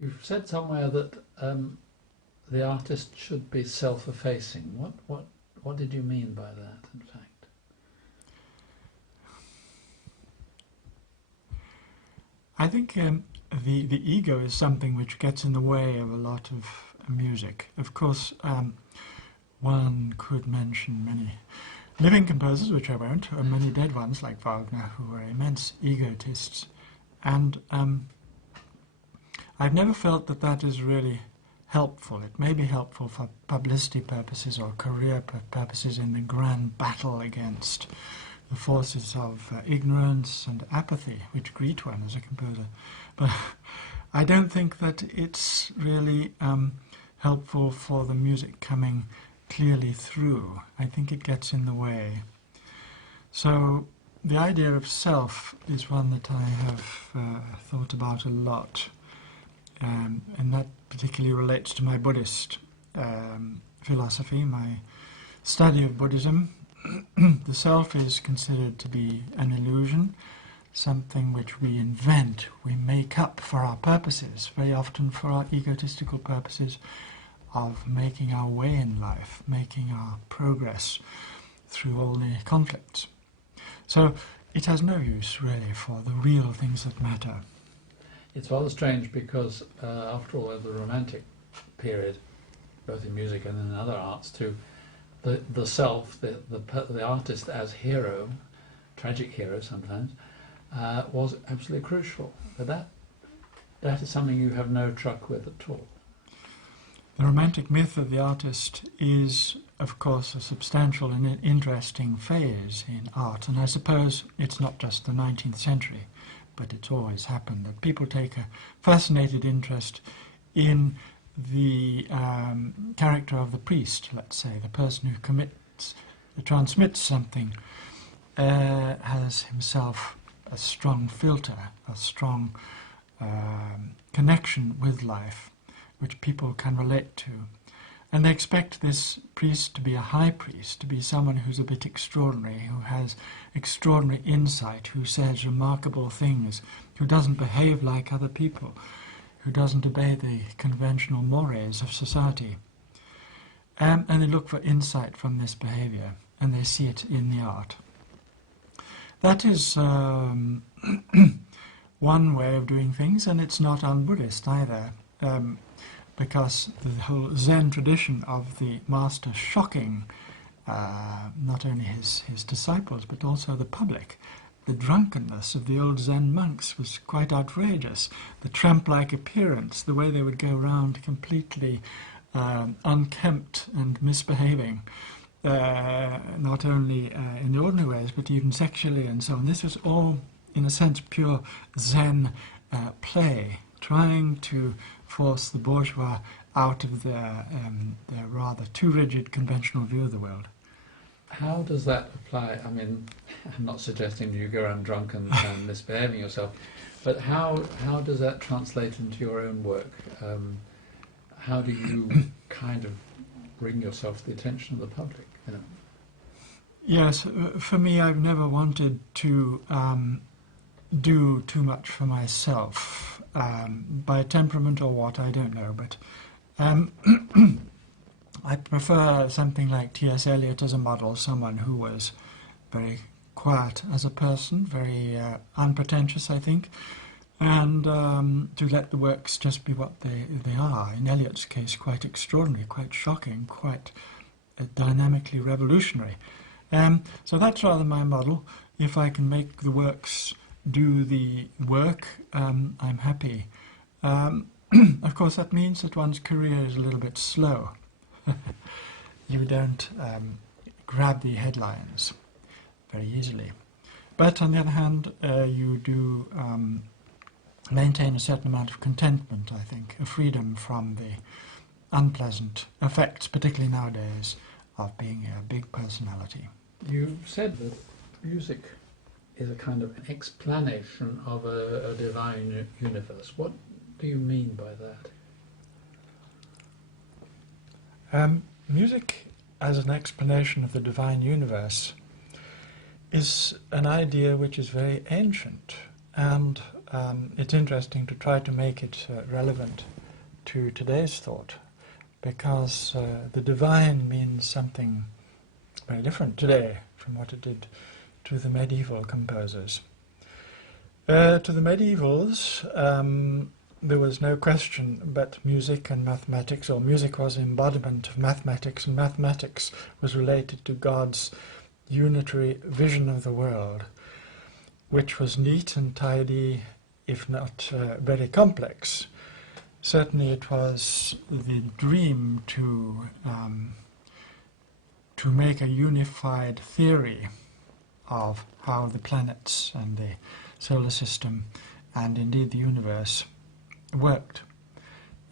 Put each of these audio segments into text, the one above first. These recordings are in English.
You've said somewhere that the artist should be self-effacing. What did you mean by that, in fact? I think the ego is something which gets in the way of a lot of music. Of course, one could mention many living composers, which I won't, or many dead ones like Wagner, who were immense egotists. And I've never felt that that is really helpful. It may be helpful for publicity purposes or career purposes in the grand battle against the forces of ignorance and apathy, which greet one as a composer. But I don't think that it's really helpful for the music coming clearly through. I think it gets in the way. So the idea of self is one that I have thought about a lot, and that particularly relates to my Buddhist philosophy, my study of Buddhism. The self is considered to be an illusion, something which we invent, we make up for our purposes, very often for our egotistical purposes of making our way in life, making our progress through all the conflicts. So it has no use really for the real things that matter. It's rather strange because, after all, in the Romantic period, both in music and in other arts too, the self, the artist as hero, tragic hero sometimes, was absolutely crucial. But that is something you have no truck with at all. The romantic myth of the artist is, of course, a substantial and interesting phase in art, and I suppose it's not just the 19th century, but it's always happened that people take a fascinated interest in the character of the priest, let's say, the person who transmits something, has himself a strong filter, a strong connection with life, which people can relate to. And they expect this priest to be a high priest, to be someone who's a bit extraordinary, who has extraordinary insight, who says remarkable things, who doesn't behave like other people, who doesn't obey the conventional mores of society. And they look for insight from this behavior, and they see it in the art. That is one way of doing things, and it's not un-Buddhist either, because the whole Zen tradition of the master shocking not only his disciples, but also the public. The drunkenness of the old Zen monks was quite outrageous. The tramp-like appearance, the way they would go around completely unkempt and misbehaving, not only in the ordinary ways, but even sexually and so on. This was all, in a sense, pure Zen play, trying to force the bourgeois out of their rather too rigid conventional view of the world. How does that apply? I mean, I'm not suggesting you go around drunk and misbehaving yourself, but how does that translate into your own work? How do you kind of bring yourself to the attention of the public? You know? Yes, for me, I've never wanted to do too much for myself, by temperament or what, I don't know, but I prefer something like T.S. Eliot as a model, someone who was very quiet as a person, very unpretentious, I think, and to let the works just be what they are. In Eliot's case, quite extraordinary, quite shocking, quite dynamically revolutionary. So that's rather my model. If I can make the works do the work, I'm happy. Of course, that means that one's career is a little bit slow. You don't grab the headlines very easily. But on the other hand, you do maintain a certain amount of contentment, I think, a freedom from the unpleasant effects, particularly nowadays, of being a big personality. You said that music is a kind of an explanation of a divine universe. What do you mean by that? Music as an explanation of the divine universe is an idea which is very ancient, and it's interesting to try to make it relevant to today's thought, because the divine means something very different today from what it did to the medieval composers. To the medievals, there was no question but music and mathematics, or music was embodiment of mathematics, and mathematics was related to God's unitary vision of the world, which was neat and tidy, if not very complex. Certainly it was the dream to make a unified theory of how the planets and the solar system and indeed the universe worked.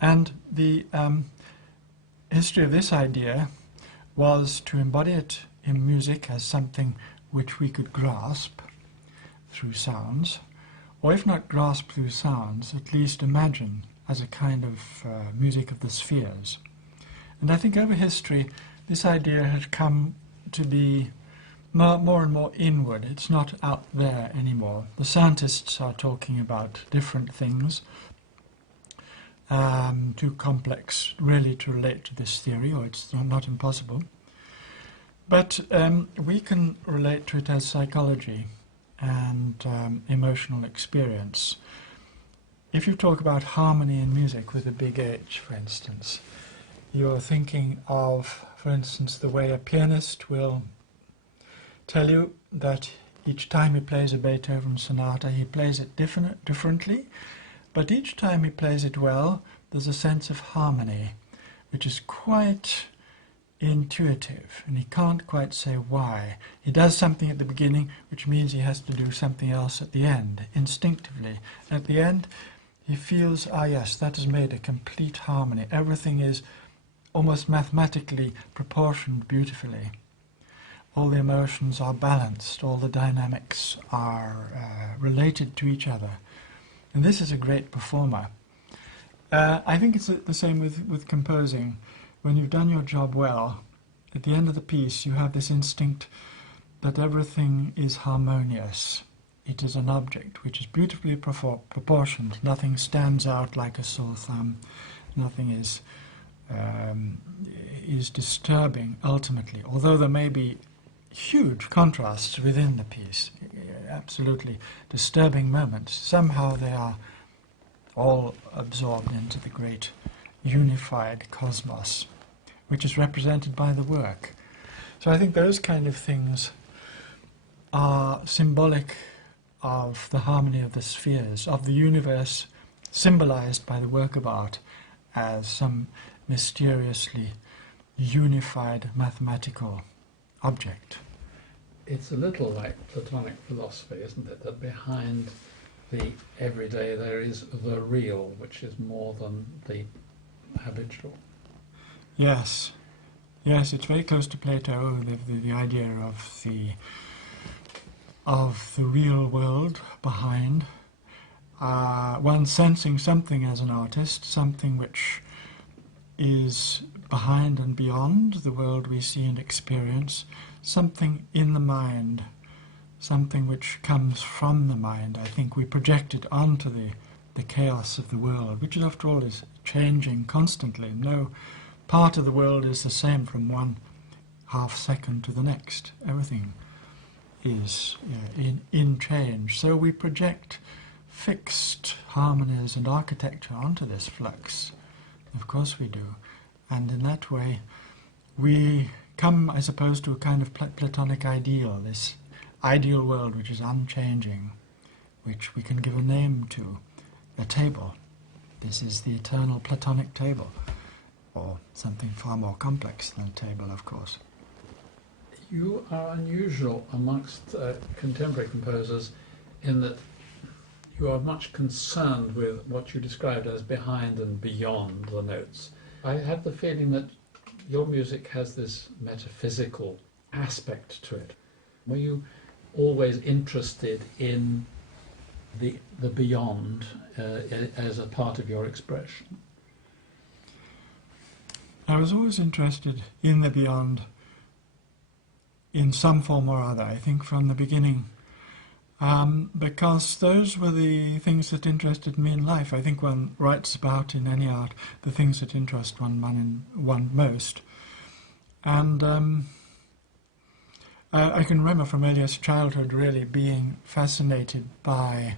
And the history of this idea was to embody it in music as something which we could grasp through sounds, or if not grasp through sounds, at least imagine as a kind of music of the spheres. And I think over history this idea has come to be more and more inward. It's not out there anymore. The scientists are talking about different things, too complex really to relate to this theory, or it's not impossible. But we can relate to it as psychology and emotional experience. If you talk about harmony in music with a big H, for instance, you're thinking of, for instance, the way a pianist will tell you that each time he plays a Beethoven sonata, he plays it differently, but each time he plays it well, there's a sense of harmony, which is quite intuitive, and he can't quite say why. He does something at the beginning, which means he has to do something else at the end, instinctively. At the end, he feels, ah yes, that has made a complete harmony. Everything is almost mathematically proportioned beautifully. All the emotions are balanced, all the dynamics are related to each other. And this is a great performer. I think it's the same with composing. When you've done your job well, at the end of the piece you have this instinct that everything is harmonious. It is an object which is beautifully proportioned. Nothing stands out like a sore thumb. Nothing is disturbing ultimately, although there may be huge contrasts within the piece, absolutely disturbing moments. Somehow they are all absorbed into the great unified cosmos, which is represented by the work. So I think those kind of things are symbolic of the harmony of the spheres, of the universe symbolized by the work of art as some mysteriously unified mathematical object. It's a little like Platonic philosophy, isn't it? That behind the everyday there is the real, which is more than the habitual. Yes, it's very close to Plato, the idea of the real world behind. One sensing something as an artist, something which is behind and beyond the world we see and experience, something in the mind, something which comes from the mind. I think we project it onto the chaos of the world, which after all is changing constantly. No part of the world is the same from one half second to the next. Everything is in change. So we project fixed harmonies and architecture onto this flux. Of course we do. And in that way we come, I suppose, to a kind of Platonic ideal, this ideal world which is unchanging, which we can give a name to, a table. This is the eternal Platonic table, or something far more complex than a table, of course. You are unusual amongst contemporary composers in that you are much concerned with what you described as behind and beyond the notes. I have the feeling that your music has this metaphysical aspect to it. Were you always interested in the beyond as a part of your expression? I was always interested in the beyond in some form or other. I think from the beginning because those were the things that interested me in life. I think one writes about in any art the things that interest one most. And I can remember from earliest childhood really being fascinated by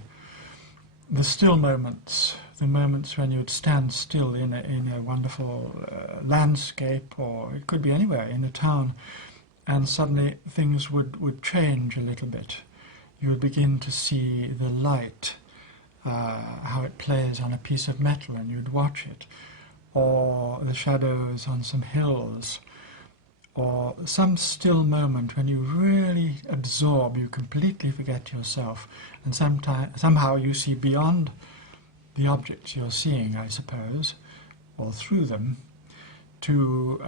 the still moments, the moments when you would stand still in a wonderful landscape, or it could be anywhere in a town, and suddenly things would change a little bit. You would begin to see the light, how it plays on a piece of metal, and you'd watch it, or the shadows on some hills, or some still moment when you really absorb, you completely forget yourself, and somehow you see beyond the objects you're seeing, I suppose, or through them, to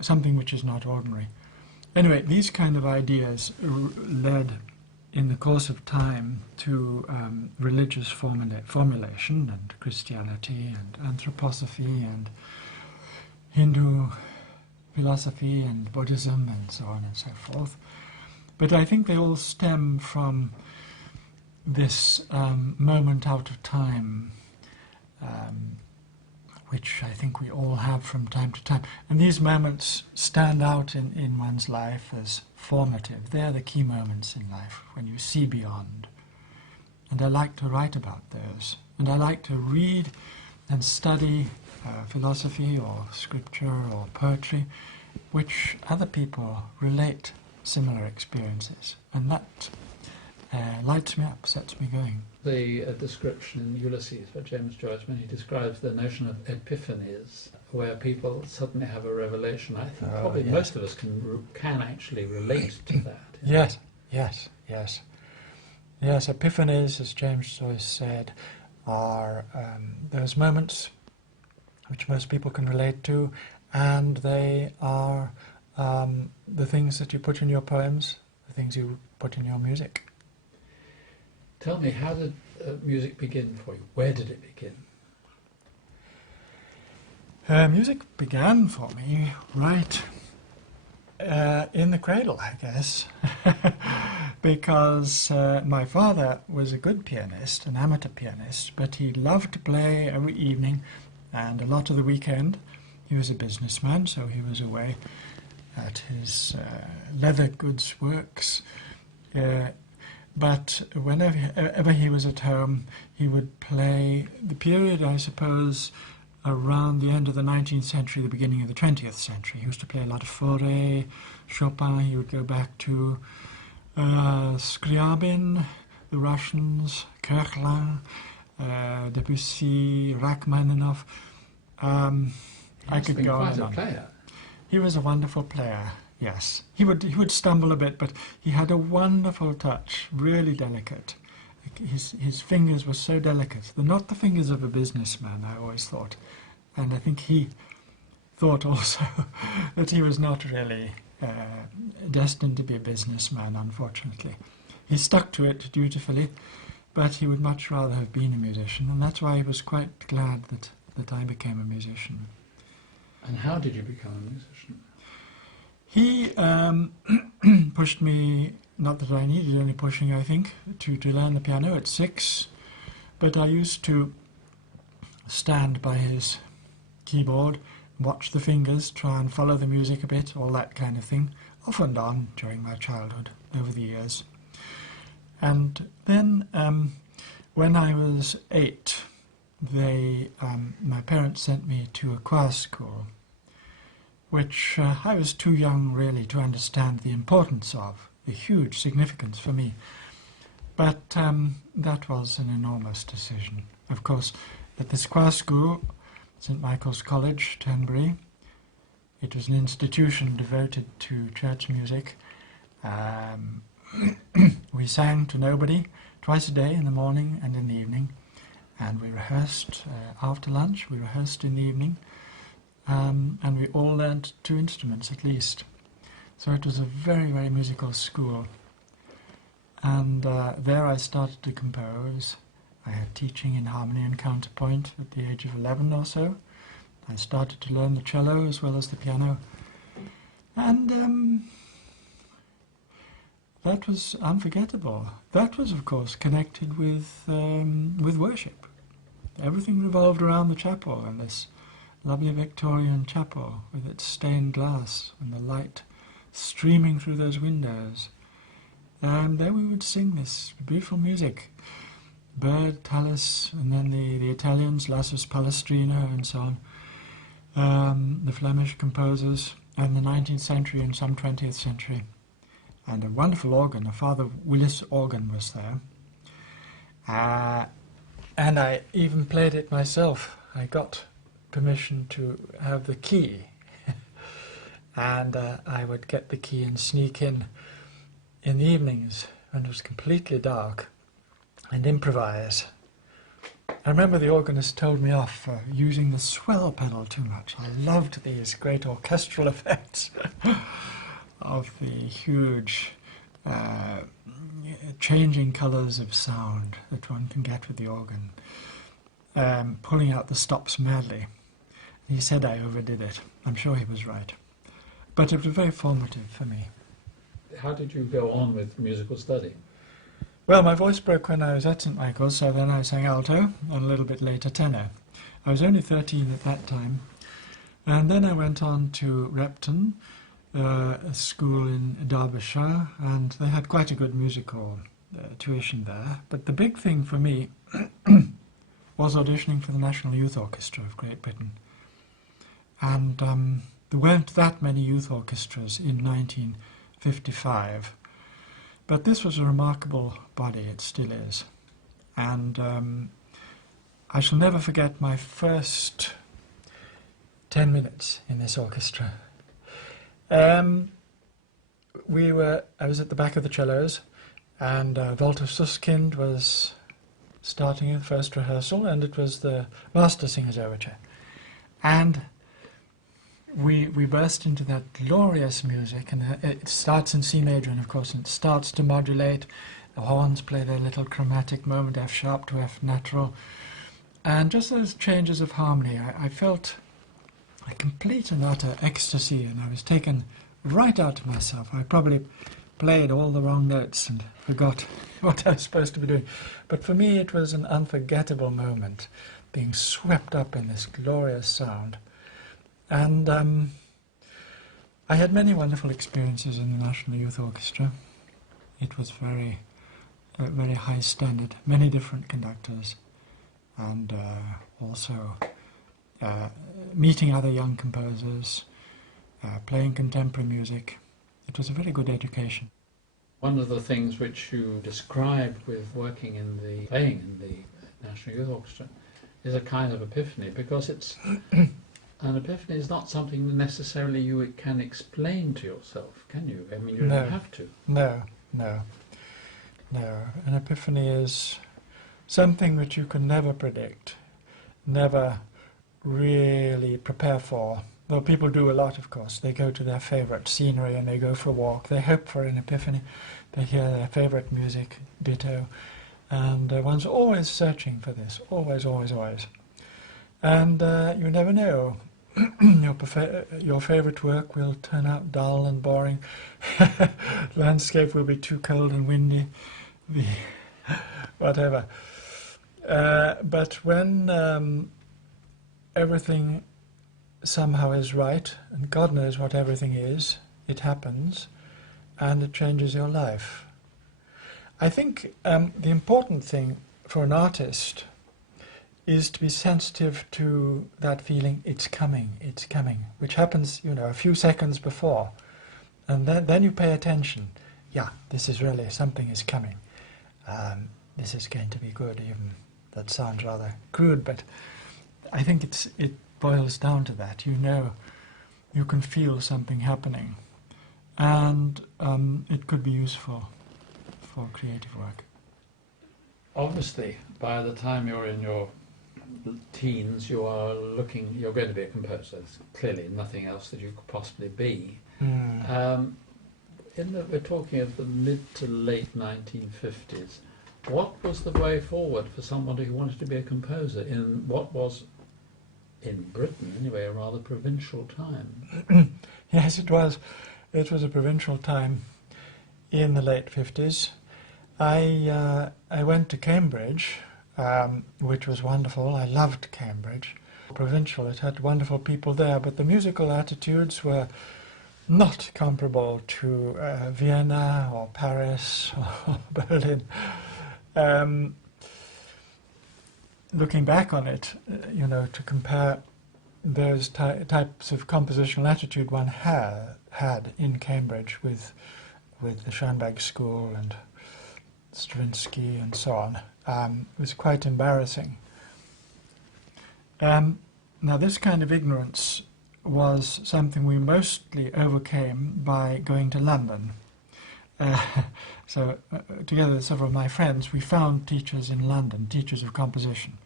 something which is not ordinary. Anyway, these kind of ideas led in the course of time to religious formulation, and Christianity and anthroposophy and Hindu philosophy and Buddhism and so on and so forth. But I think they all stem from this moment out of time, which I think we all have from time to time. And these moments stand out in one's life as formative. They're the key moments in life, when you see beyond. And I like to write about those. And I like to read and study philosophy or scripture or poetry, which other people relate similar experiences. And that lights me up, sets me going. The description in Ulysses by James Joyce, when he describes the notion of epiphanies, where people suddenly have a revelation, I think probably yes. most of us can actually relate to that. Yes. Yes, epiphanies, as James Joyce said, are those moments which most people can relate to, and they are the things that you put in your poems, the things you put in your music. Tell me, how did music begin for you? Where did it begin? Music began for me right in the cradle, I guess, because my father was a good pianist, an amateur pianist, but he loved to play every evening and a lot of the weekend. He was a businessman, so he was away at his leather goods works. But whenever he was at home, he would play the period, I suppose, around the end of the 19th century, the beginning of the 20th century. He used to play a lot of Fauré, Chopin. He would go back to Scriabin, the Russians, Kirchlin, Debussy, Rachmaninoff. I could go on and on. Player. He was a wonderful player. Yes, he would stumble a bit, but he had a wonderful touch, really delicate. His fingers were so delicate. They're not the fingers of a businessman, I always thought. And I think he thought also that he was not really destined to be a businessman, unfortunately. He stuck to it dutifully, but he would much rather have been a musician, and that's why he was quite glad that I became a musician. And how did you become a musician? He pushed me, not that I needed any pushing, I think, to learn the piano at 6, but I used to stand by his keyboard, watch the fingers, try and follow the music a bit, all that kind of thing, off and on during my childhood, over the years. And then when I was 8, my parents sent me to a choir school, which I was too young really to understand the importance of, the huge significance for me. But that was an enormous decision. Of course, at this choir school, St. Michael's College, Tenbury, it was an institution devoted to church music. We sang to nobody twice a day, in the morning and in the evening, and we rehearsed after lunch, we rehearsed in the evening. And we all learned 2 instruments at least. So it was a very, very musical school. And there I started to compose. I had teaching in harmony and counterpoint at the age of 11 or so. I started to learn the cello as well as the piano. And that was unforgettable. That was, of course, connected with worship. Everything revolved around the chapel, and this lovely Victorian chapel with its stained glass and the light streaming through those windows. And there we would sing this beautiful music. Bird, Tallis, and then the Italians, Lassus Palestrina and so on, the Flemish composers, and the 19th century and some 20th century. And a wonderful organ, a Father Willis organ was there. And I even played it myself. I got permission to have the key. And I would get the key and sneak in the evenings when it was completely dark and improvise. I remember the organist told me off for using the swell pedal too much. I loved these great orchestral effects of the huge changing colours of sound that one can get with the organ, pulling out the stops madly. He said I overdid it. I'm sure he was right. But it was very formative for me. How did you go on with musical study? Well, my voice broke when I was at St Michael's, so then I sang alto, and a little bit later tenor. I was only 13 at that time. And then I went on to Repton, a school in Derbyshire, and they had quite a good musical tuition there. But the big thing for me was auditioning for the National Youth Orchestra of Great Britain. And there weren't that many youth orchestras in 1955. But this was a remarkable body, it still is. And I shall never forget my first 10 minutes in this orchestra. I was at the back of the cellos, and Walter Susskind was starting the first rehearsal, and it was the Master Singer's Overture. And we burst into that glorious music, and it starts in C major, and of course it starts to modulate. The horns play their little chromatic moment, F sharp to F natural, and just those changes of harmony, I felt a complete and utter ecstasy, and I was taken right out of myself. I probably played all the wrong notes and forgot what I was supposed to be doing. But for me it was an unforgettable moment, being swept up in this glorious sound. And I had many wonderful experiences in the National Youth Orchestra. It was very high standard, many different conductors, and also meeting other young composers, playing contemporary music. It was a very good education. One of the things which you described with playing in the National Youth Orchestra is a kind of epiphany, because it's an epiphany is not something necessarily you can explain to yourself, can you? I mean, you don't have to. No. An epiphany is something which you can never predict, never really prepare for. Well, people do a lot, of course. They go to their favourite scenery and they go for a walk. They hope for an epiphany. They hear their favourite music, ditto. And one's always searching for this, always. And you never know. Your favourite work will turn out dull and boring. Landscape will be too cold and windy. Whatever. But when everything somehow is right, and God knows what everything is, it happens, and it changes your life. I think the important thing for an artist is to be sensitive to that feeling, it's coming, which happens, a few seconds before. And then you pay attention. Yeah, this is really, something is coming. This is going to be good, even. That sounds rather crude, but I think it boils down to that. You can feel something happening. And it could be useful for creative work. Obviously, by the time you're in your teens, you're going to be a composer. There's clearly nothing else that you could possibly be. We're talking of the mid to late 1950s. What was the way forward for somebody who wanted to be a composer in what was, in Britain anyway, a rather provincial time? Yes, it was. It was a provincial time. in the late 50s. I went to Cambridge, which was wonderful. I loved Cambridge. Provincial, it had wonderful people there, but the musical attitudes were not comparable to Vienna or Paris or Berlin. Looking back on it, to compare those types of compositional attitude one had in Cambridge with the Schoenberg School and Stravinsky and so on, was quite embarrassing. Now, this kind of ignorance was something we mostly overcame by going to London. So, together with several of my friends, we found teachers in London, teachers of composition.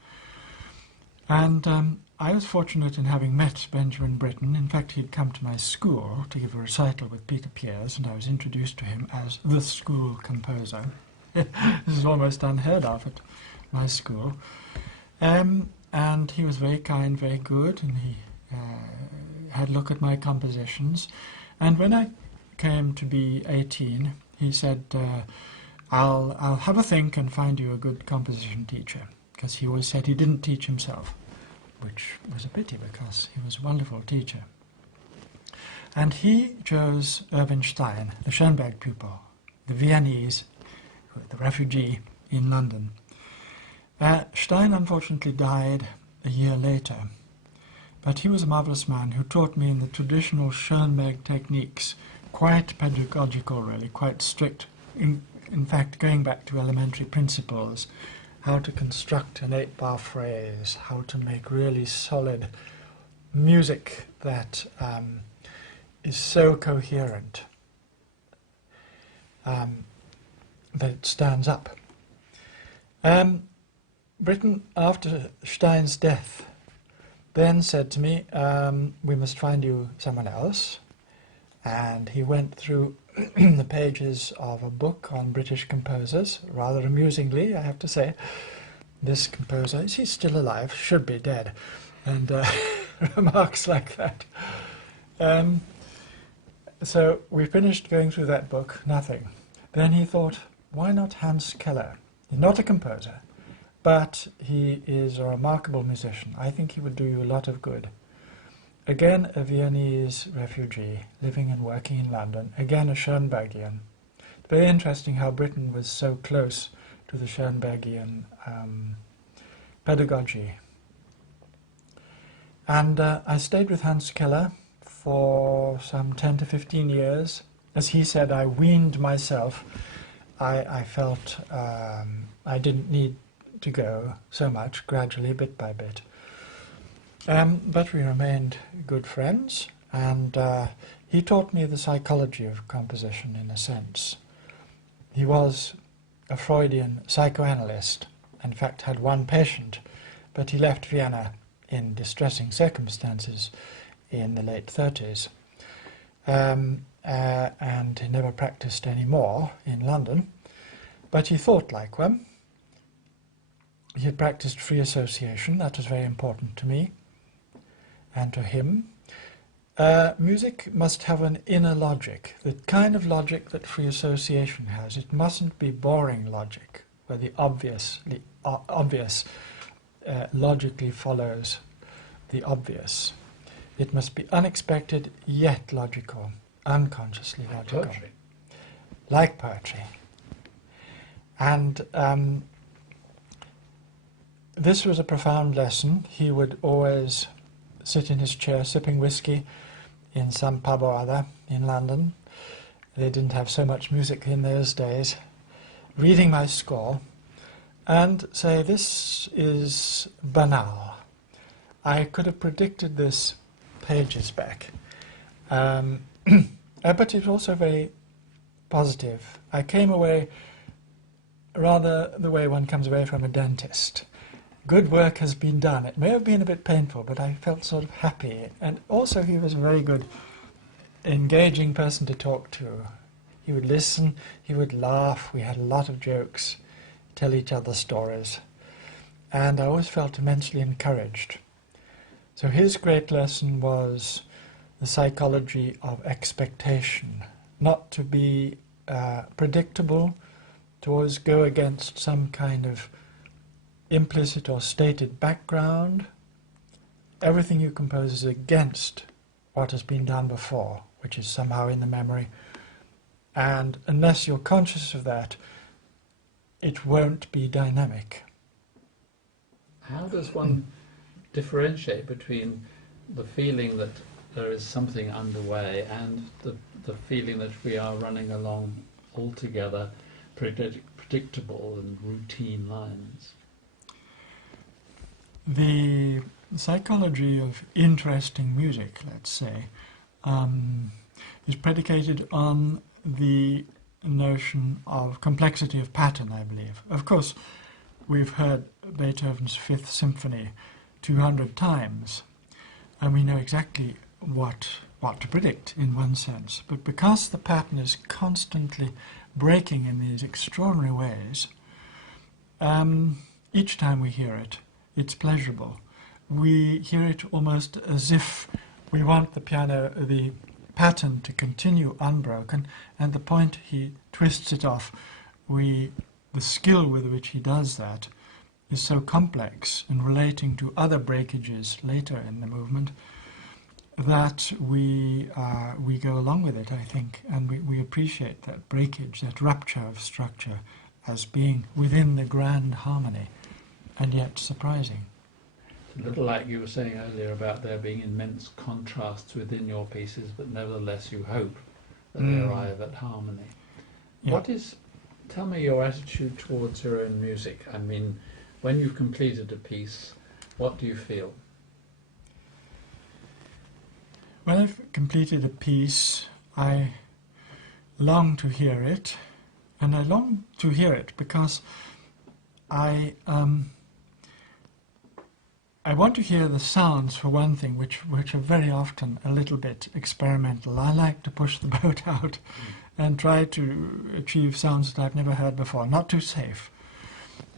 And I was fortunate in having met Benjamin Britten. In fact, he'd come to my school to give a recital with Peter Pears, and I was introduced to him as the school composer. This is almost unheard of at my school. And he was very kind, very good, and he had a look at my compositions. And when I came to be 18, he said, I'll have a think and find you a good composition teacher, because he always said he didn't teach himself, which was a pity because he was a wonderful teacher. And he chose Irving Stein, the Schoenberg pupil, the Viennese, the refugee in London. Stein unfortunately died a year later, but he was a marvelous man who taught me in the traditional Schoenberg techniques, quite pedagogical really, quite strict, in fact going back to elementary principles, how to construct an 8-bar phrase, how to make really solid music that is so coherent that it stands up. Britten, after Stein's death, then said to me, we must find you someone else. And he went through the pages of a book on British composers, rather amusingly, I have to say. This composer, is he still alive? Should be dead. And remarks like that. So we finished going through that book, nothing. Then he thought, why not Hans Keller? He's not a composer, but he is a remarkable musician. I think he would do you a lot of good. Again, a Viennese refugee living and working in London. Again, a Schoenbergian. Very interesting how Britten was so close to the Schoenbergian pedagogy. And I stayed with Hans Keller for some 10 to 15 years. As he said, I weaned myself. I felt I didn't need to go so much, gradually, bit by bit. But we remained good friends, and he taught me the psychology of composition in a sense. He was a Freudian psychoanalyst, in fact had one patient, but he left Vienna in distressing circumstances in the late 30s. And he never practiced any more in London, but he thought like one. He had practiced free association, that was very important to me and to him. Music must have an inner logic, the kind of logic that free association has. It mustn't be boring logic, where the obvious logically follows the obvious. It must be unexpected yet logical, unconsciously logical. Poetry. Like poetry. And this was a profound lesson. He would always sit in his chair sipping whiskey in some pub or other in London. They didn't have so much music in those days. Reading my score and say, this is banal. I could have predicted this pages back. But it was also very positive. I came away rather the way one comes away from a dentist. Good work has been done. It may have been a bit painful, but I felt sort of happy. And also he was a very good, engaging person to talk to. He would listen, he would laugh, we had a lot of jokes, tell each other stories. And I always felt immensely encouraged. So his great lesson was the psychology of expectation, not to be predictable, to always go against some kind of implicit or stated background. Everything you compose is against what has been done before, which is somehow in the memory. And unless you're conscious of that, it won't be dynamic. How does one differentiate between the feeling that there is something underway and the feeling that we are running along altogether predictable and routine lines? The psychology of interesting music, let's say, is predicated on the notion of complexity of pattern, I believe. Of course, we've heard Beethoven's Fifth Symphony 200 times, and we know exactly what to predict in one sense. But because the pattern is constantly breaking in these extraordinary ways, each time we hear it, it's pleasurable. We hear it almost as if we want the pattern to continue unbroken, and the point he twists it off, the skill with which he does that is so complex and relating to other breakages later in the movement that we go along with it, I think, and we appreciate that breakage, that rupture of structure as being within the grand harmony and yet surprising. A little like you were saying earlier about there being immense contrasts within your pieces, but nevertheless you hope that they arrive at harmony. Yeah. Tell me your attitude towards your own music. I mean, when you've completed a piece, what do you feel? When I've completed a piece, I long to hear it, and I long to hear it because I want to hear the sounds, for one thing, which are very often a little bit experimental. I like to push the boat out and try to achieve sounds that I've never heard before, not too safe.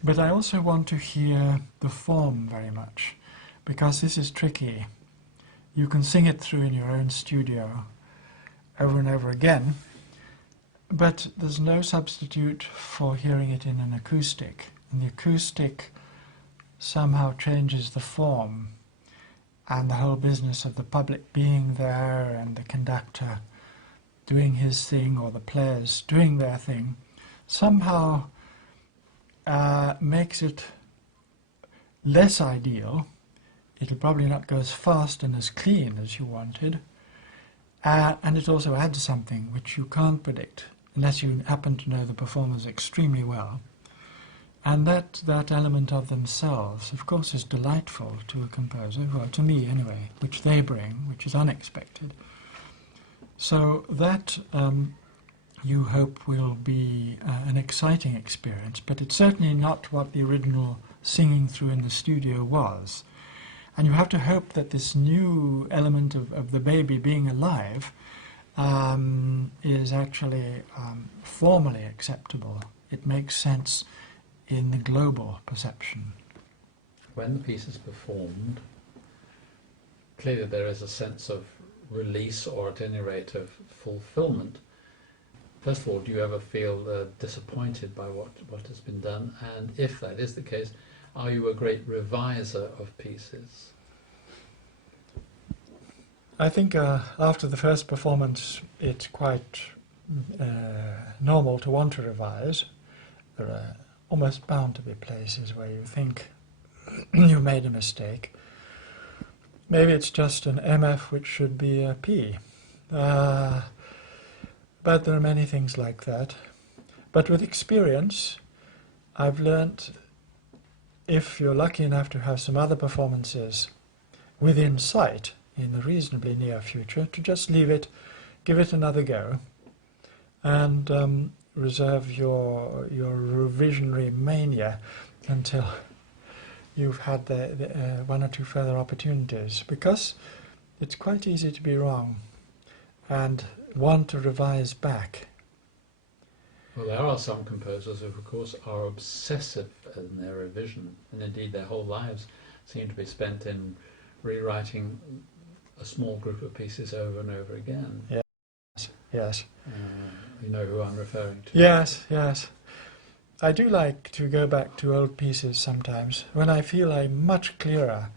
But I also want to hear the form very much, because this is tricky. You can sing it through in your own studio over and over again, but there's no substitute for hearing it in an acoustic. And the acoustic somehow changes the form, and the whole business of the public being there and the conductor doing his thing or the players doing their thing somehow makes it less ideal. It'll probably not go as fast and as clean as you wanted, and it also adds something which you can't predict unless you happen to know the performers extremely well. And that element of themselves, of course, is delightful to a composer, well, to me anyway, which they bring, which is unexpected. So that you hope will be an exciting experience, but it's certainly not what the original singing through in the studio was. And you have to hope that this new element of the baby being alive is actually formally acceptable. It makes sense in the global perception. When the piece is performed, clearly there is a sense of release, or at any rate of fulfillment. First of all, do you ever feel disappointed by what has been done? And if that is the case, are you a great reviser of pieces? I think after the first performance it's quite normal to want to revise. There are almost bound to be places where you think you made a mistake. Maybe it's just an MF which should be a P. But there are many things like that. But with experience, I've learnt, if you're lucky enough to have some other performances within sight in the reasonably near future, to just leave it, give it another go, and reserve your revisionary mania until you've had the one or two further opportunities, because it's quite easy to be wrong and want to revise back. Well, there are some composers who, of course, are obsessive in their revision, and indeed their whole lives seem to be spent in rewriting a small group of pieces over and over again. Yes. You know who I'm referring to. Yes, yes. I do like to go back to old pieces sometimes when I feel I'm much clearer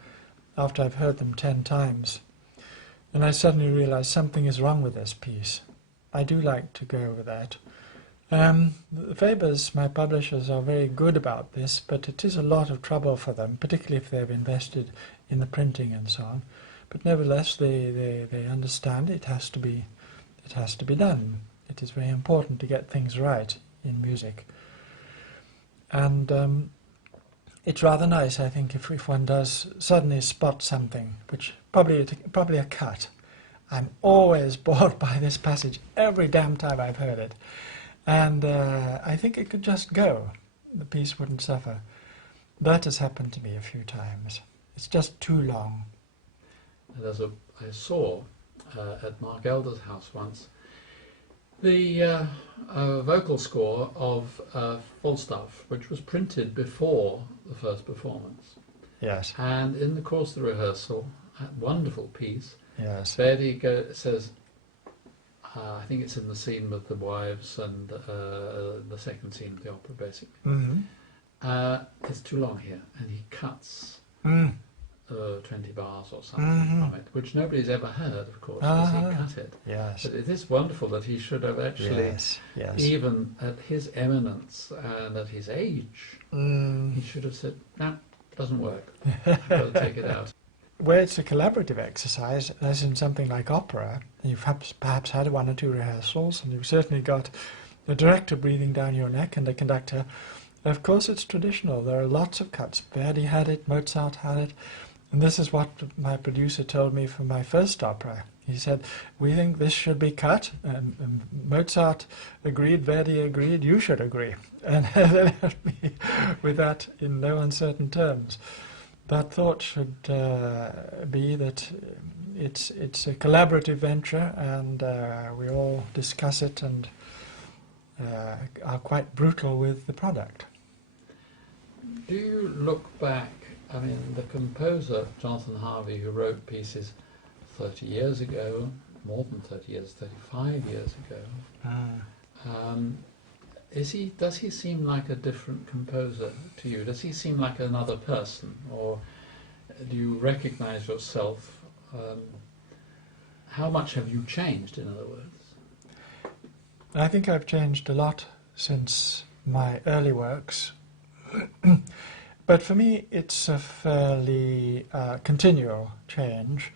after I've heard them 10 times, and I suddenly realise something is wrong with this piece. I do like to go over that. Weber's, my publishers, are very good about this, but it is a lot of trouble for them, particularly if they've invested in the printing and so on. But nevertheless, they understand it has to be done. It is very important to get things right in music. And it's rather nice, I think, if one does suddenly spot something, which probably a cut. I'm always bored by this passage every damn time I've heard it. And I think it could just go. The piece wouldn't suffer. That has happened to me a few times. It's just too long. I saw at Mark Elder's house once the vocal score of Falstaff, which was printed before the first performance. Yes. And in the course of the rehearsal, a wonderful piece, Yes. Verdi says, I think it's in the scene with the wives and the second scene of the opera, basically. Mm-hmm. It's too long here, and he cuts 20 bars or something from it, which nobody's ever heard, of course, because he cut it. Yes. But it is wonderful that he should have actually, even at his eminence and at his age, he should have said, no, doesn't work. You've got to take it out. Where it's a collaborative exercise, as in something like opera, you've perhaps had 1 or 2 rehearsals, and you've certainly got the director breathing down your neck and the conductor. Of course, it's traditional. There are lots of cuts. Verdi had it, Mozart had it, and this is what my producer told me for my first opera. He said, we think this should be cut, and Mozart agreed, Verdi agreed, you should agree. And they left me with that in no uncertain terms. That thought should be that it's a collaborative venture, and we all discuss it and are quite brutal with the product. Do you look back, I mean, the composer, Jonathan Harvey, who wrote pieces 30 years ago, more than 30 years, 35 years ago, does he seem like a different composer to you? Does he seem like another person, or do you recognise yourself? How much have you changed, in other words? I think I've changed a lot since my early works, but for me it's a fairly continual change.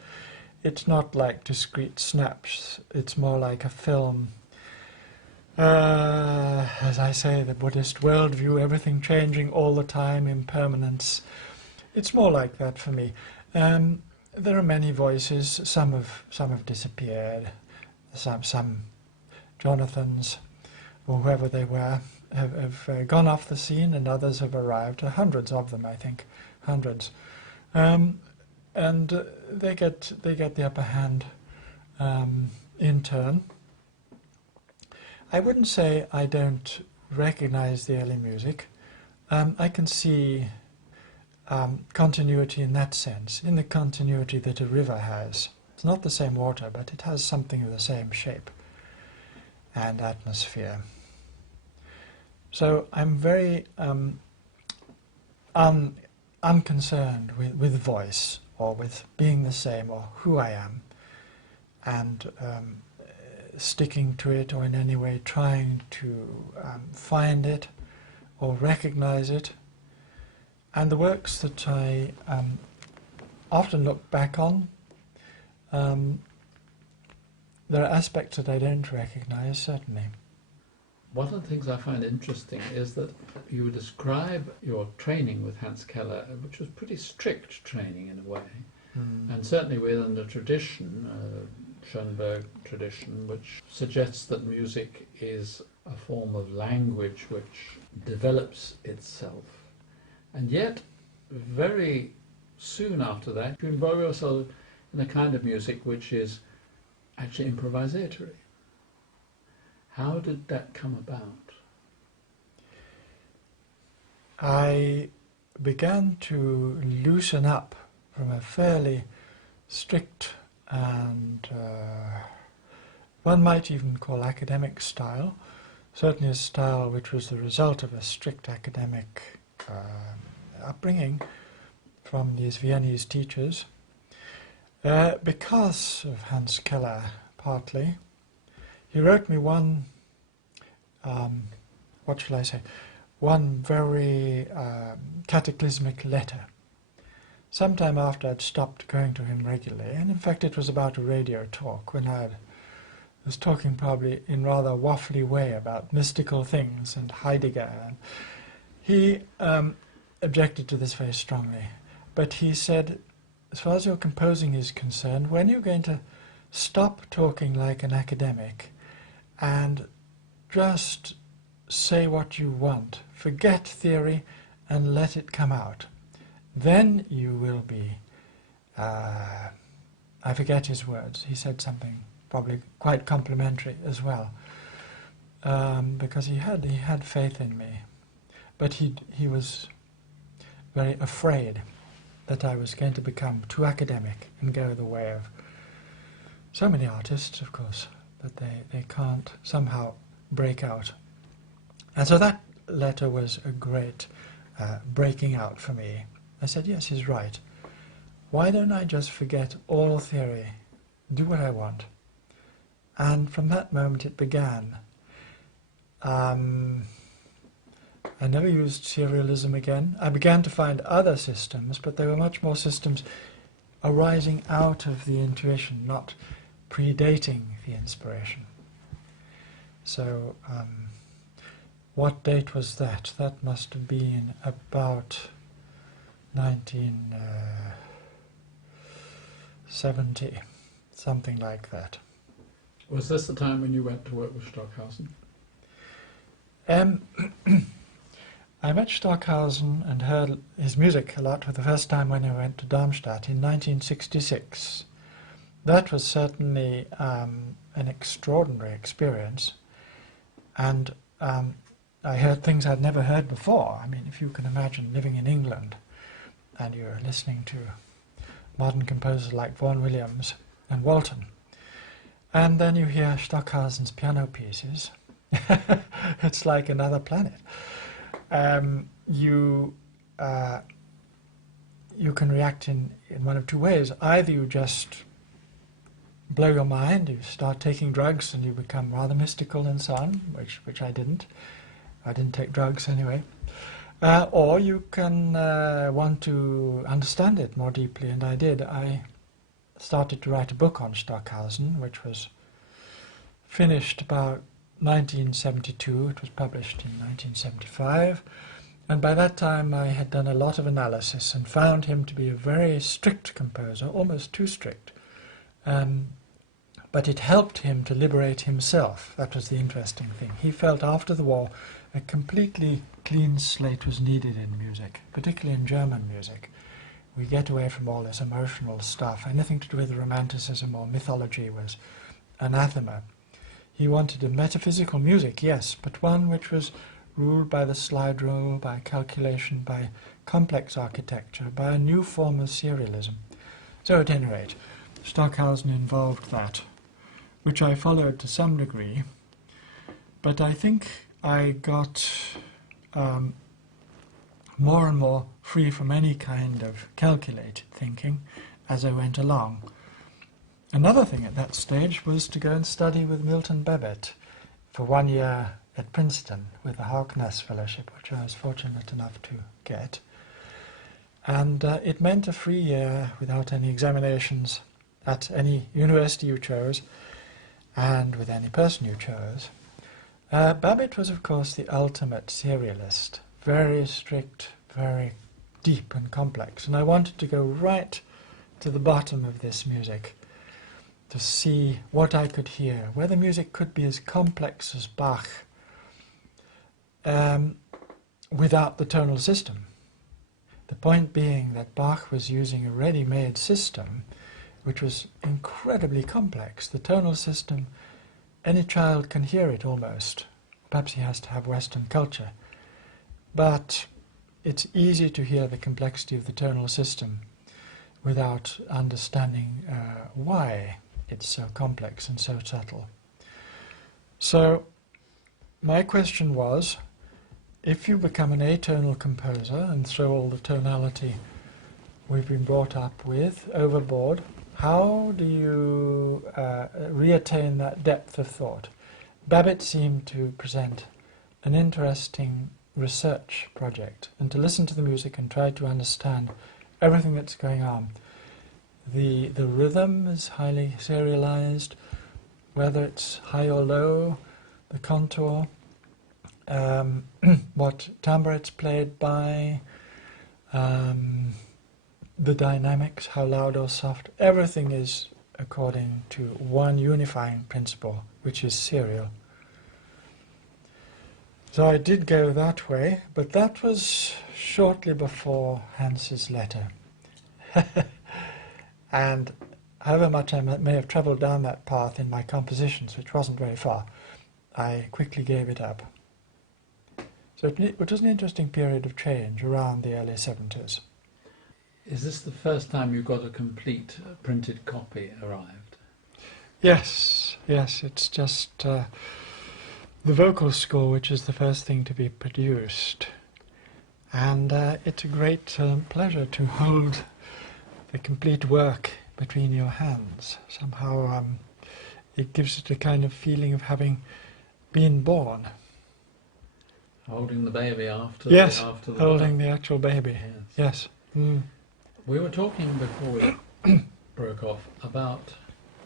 It's not like discrete snaps, it's more like a film. As I say, the Buddhist worldview, everything changing all the time, impermanence. It's more like that for me. There are many voices. Some have disappeared. Some Jonathans, or whoever they were, have gone off the scene, and others have arrived. Hundreds of them, I think, hundreds, and they get the upper hand in turn. I wouldn't say I don't recognize the early music. I can see continuity in that sense, in the continuity that a river has. It's not the same water, but it has something of the same shape and atmosphere. So I'm very unconcerned with voice, or with being the same, or who I am, and sticking to it, or in any way trying to find it or recognize it. And the works that I often look back on, there are aspects that I don't recognize, certainly. One of the things I find interesting is that you describe your training with Hans Keller, which was pretty strict training in a way, and certainly within the tradition, Schoenberg tradition, which suggests that music is a form of language which develops itself. And yet, very soon after that, you involve yourself in a kind of music which is actually improvisatory. How did that come about? I began to loosen up from a fairly strict and one might even call academic style, certainly a style which was the result of a strict academic upbringing from these Viennese teachers, because of Hans Keller partly. He wrote me one, what shall I say, one very cataclysmic letter, sometime after I'd stopped going to him regularly, and in fact it was about a radio talk when I was talking probably in rather waffly way about mystical things and Heidegger. And he objected to this very strongly, but he said, as far as your composing is concerned, when you're going to stop talking like an academic and just say what you want, forget theory and let it come out, then you will be, I forget his words, he said something probably quite complimentary as well, because he had faith in me, but he was very afraid that I was going to become too academic and go the way of so many artists, of course, that they can't somehow break out. And so that letter was a great breaking out for me. I said, yes, he's right. Why don't I just forget all theory, do what I want? And from that moment it began. I never used serialism again. I began to find other systems, but they were much more systems arising out of the intuition, not predating the inspiration. So, what date was that? That must have been about 1970, something like that. Was this the time when you went to work with Stockhausen? I met Stockhausen and heard his music a lot for the first time when I went to Darmstadt in 1966. That was certainly an extraordinary experience, and I heard things I'd never heard before. I mean, if you can imagine living in England and you're listening to modern composers like Vaughan Williams and Walton, and then you hear Stockhausen's piano pieces, it's like another planet. You can react in one of two ways. Either you just blow your mind, you start taking drugs and you become rather mystical and so on, which I didn't. I didn't take drugs anyway. Or you can want to understand it more deeply, and I did. I started to write a book on Stockhausen, which was finished about 1972. It was published in 1975. And by that time I had done a lot of analysis and found him to be a very strict composer, almost too strict. But it helped him to liberate himself. That was the interesting thing. He felt after the war a completely clean slate was needed in music, particularly in German music. We get away from all this emotional stuff. Anything to do with romanticism or mythology was anathema. He wanted a metaphysical music, yes, but one which was ruled by the slide rule, by calculation, by complex architecture, by a new form of serialism. So at any rate, Stockhausen involved that, which I followed to some degree, but I think I got more and more free from any kind of calculated thinking as I went along. Another thing at that stage was to go and study with Milton Babbitt for 1 year at Princeton with the Harkness Fellowship, which I was fortunate enough to get. And it meant a free year without any examinations at any university you chose and with any person you chose. Babbitt was, of course, the ultimate serialist, very strict, very deep and complex, and I wanted to go right to the bottom of this music to see what I could hear, whether music could be as complex as Bach without the tonal system. The point being that Bach was using a ready-made system which was incredibly complex. The tonal system, any child can hear it almost. Perhaps he has to have Western culture. But it's easy to hear the complexity of the tonal system without understanding why it's so complex and so subtle. So my question was, if you become an atonal composer and throw all the tonality we've been brought up with overboard, how do you reattain that depth of thought? Babbitt seemed to present an interesting research project, and to listen to the music and try to understand everything that's going on. The rhythm is highly serialized, whether it's high or low, the contour, what timbre it's played by, the dynamics, how loud or soft. Everything is according to one unifying principle, which is serial. So I did go that way, but that was shortly before Hans's letter. And however much I may have travelled down that path in my compositions, which wasn't very far, I quickly gave it up. So it was an interesting period of change around the early 70s. Is this the first time you got a complete printed copy arrived? Yes, it's just the vocal score, which is the first thing to be produced. And it's a great pleasure to hold the complete work between your hands. Somehow it gives it a kind of feeling of having been born. Holding the baby after Yes, after the holding birth. the actual baby. Yes. Yes. Mm. We were talking before we broke off about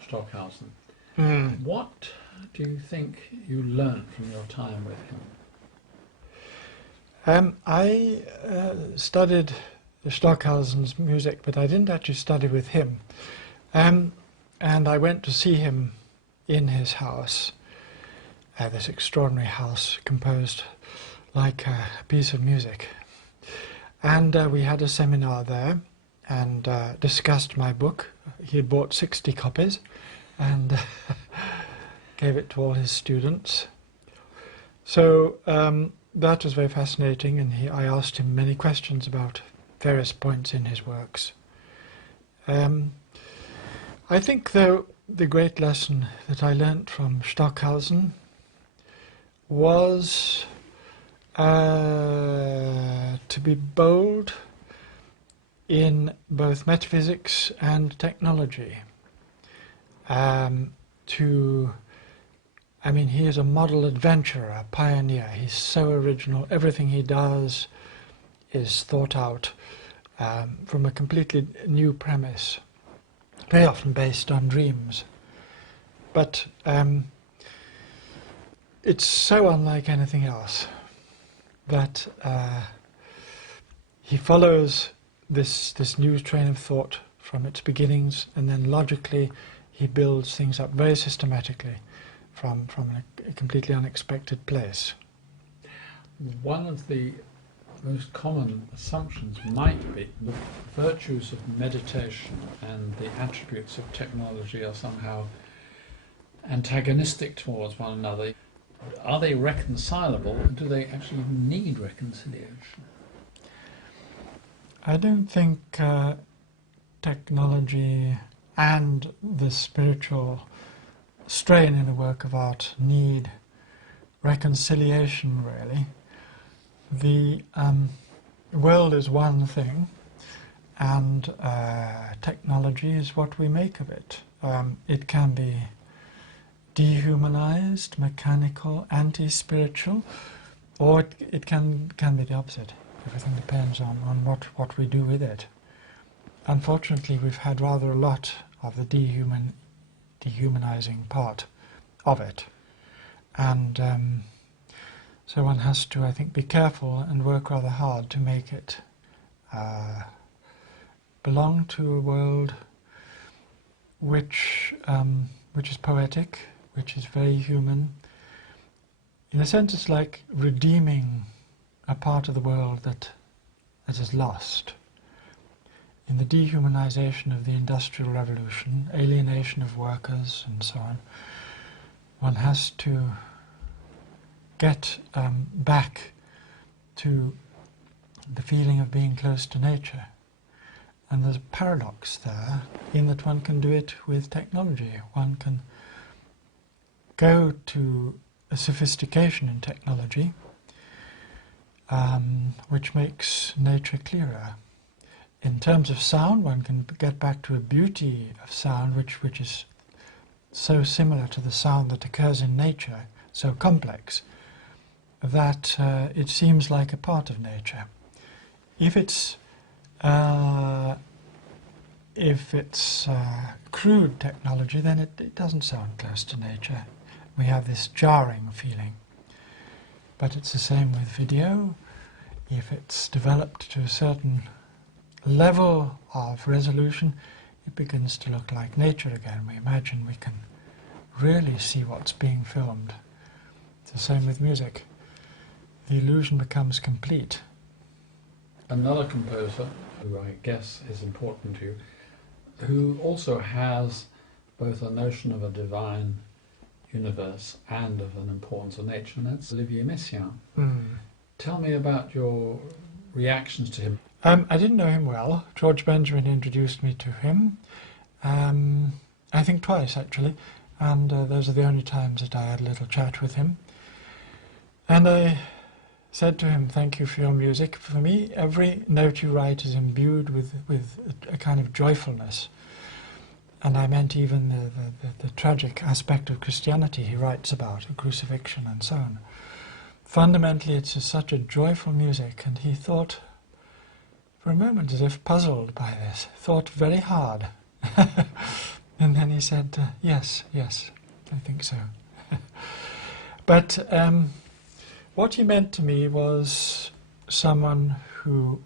Stockhausen. Mm. What do you think you learned from your time with him? I studied Stockhausen's music, but I didn't actually study with him. And I went to see him in his house, this extraordinary house composed like a piece of music. And we had a seminar there and discussed my book. He had bought 60 copies and gave it to all his students. So that was very fascinating, and I asked him many questions about various points in his works. I think, though, the great lesson that I learnt from Stockhausen was to be bold in both metaphysics and technology. He is a model adventurer, a pioneer. He's so original. Everything he does is thought out from a completely new premise, very often based on dreams. But it's so unlike anything else that he follows this new train of thought from its beginnings, and then logically he builds things up very systematically from a completely unexpected place. One of the most common assumptions might be the virtues of meditation and the attributes of technology are somehow antagonistic towards one another. Are they reconcilable, or do they actually need reconciliation? I don't think technology and the spiritual strain in a work of art need reconciliation, really. The world is one thing, and technology is what we make of it. It can be dehumanized, mechanical, anti-spiritual, or it can be the opposite. Everything depends on what we do with it. Unfortunately, we've had rather a lot of the dehumanizing part of it. And so one has to, I think, be careful and work rather hard to make it belong to a world which is poetic, which is very human. In a sense, it's like redeeming a part of the world that is lost. In the dehumanization of the Industrial Revolution, alienation of workers and so on, one has to get back to the feeling of being close to nature. And there's a paradox there, in that one can do it with technology. One can go to a sophistication in technology which makes nature clearer. In terms of sound, one can get back to a beauty of sound which is so similar to the sound that occurs in nature, so complex, that it seems like a part of nature. If it's crude technology, then it doesn't sound close to nature. We have this jarring feeling. But it's the same with video. If it's developed to a certain level of resolution, it begins to look like nature again. We imagine we can really see what's being filmed. It's the same with music. The illusion becomes complete. Another composer, who I guess is important to you, who also has both a notion of a divine universe and of an importance of nature, and that's Olivier Messiaen. Tell me about your reactions to him. I didn't know him well. George Benjamin introduced me to him, I think twice actually, and those are the only times that I had a little chat with him. And I said to him, "Thank you for your music. For me, every note you write is imbued with a kind of joyfulness." And I meant even the tragic aspect of Christianity he writes about, the crucifixion and so on. Fundamentally, it's such a joyful music, and he thought, for a moment, as if puzzled by this, thought very hard. And then he said, yes, I think so. But what he meant to me was someone who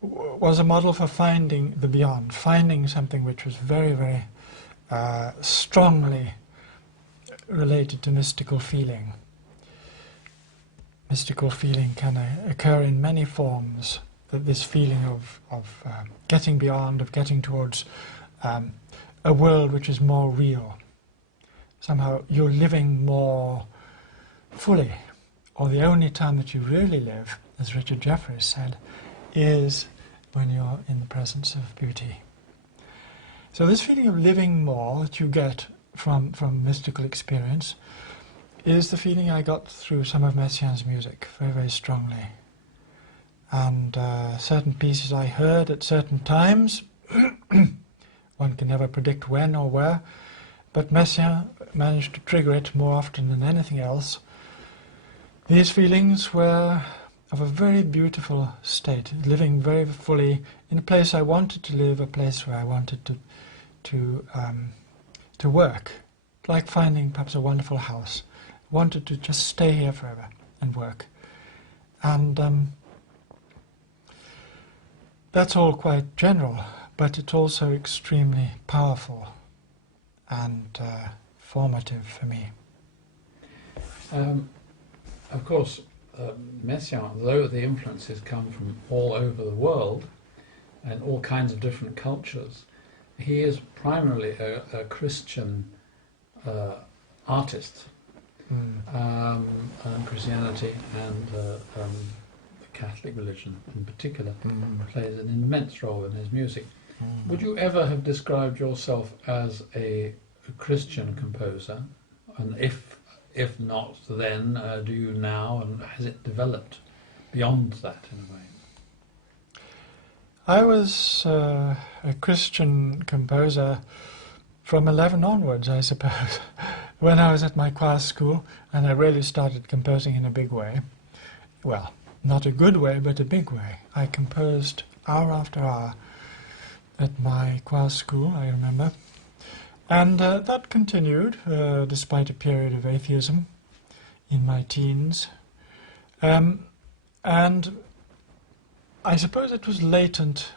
was a model for finding the beyond, finding something which was very, very strongly related to mystical feeling. Mystical feeling can occur in many forms, this feeling of getting beyond, of getting towards a world which is more real. Somehow you're living more fully, or the only time that you really live, as Richard Jefferies said, is when you're in the presence of beauty. So this feeling of living more that you get from mystical experience is the feeling I got through some of Messiaen's music very, very strongly. And certain pieces I heard at certain times, one can never predict when or where, but Messiaen managed to trigger it more often than anything else. These feelings were of a very beautiful state, living very fully in a place I wanted to live, a place where I wanted to work, like finding perhaps a wonderful house. I wanted to just stay here forever and work. And that's all quite general, but it's also extremely powerful and formative for me. Of course, Messiaen, though the influences come from all over the world and all kinds of different cultures, he is primarily a Christian artist. And Christianity and the Catholic religion in particular plays an immense role in his music. Would you ever have described yourself as a Christian composer? And if not, then do you now? And has it developed beyond that in a way? I was a Christian composer from 11 onwards, I suppose, when I was at my choir school, and I really started composing in a big way. Well, not a good way, but a big way. I composed hour after hour at my choir school, I remember. And that continued, despite a period of atheism in my teens. And I suppose it was latent,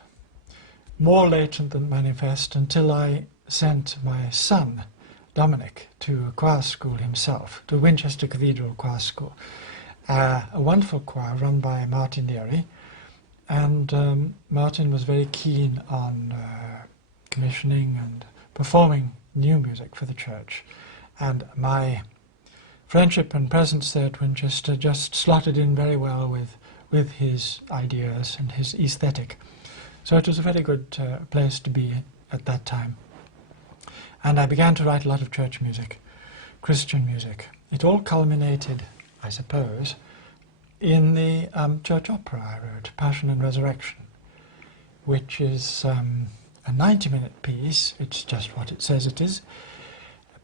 more latent than manifest, until I sent my son, Dominic, to a choir school himself, to Winchester Cathedral Choir School. A wonderful choir run by Martin Leary. And Martin was very keen on commissioning and performing new music for the church. And my friendship and presence there at Winchester just slotted in very well with his ideas and his aesthetic. So it was a very good place to be at that time. And I began to write a lot of church music, Christian music. It all culminated, I suppose, in the church opera I wrote, Passion and Resurrection, which is a 90-minute piece. It's just what it says it is.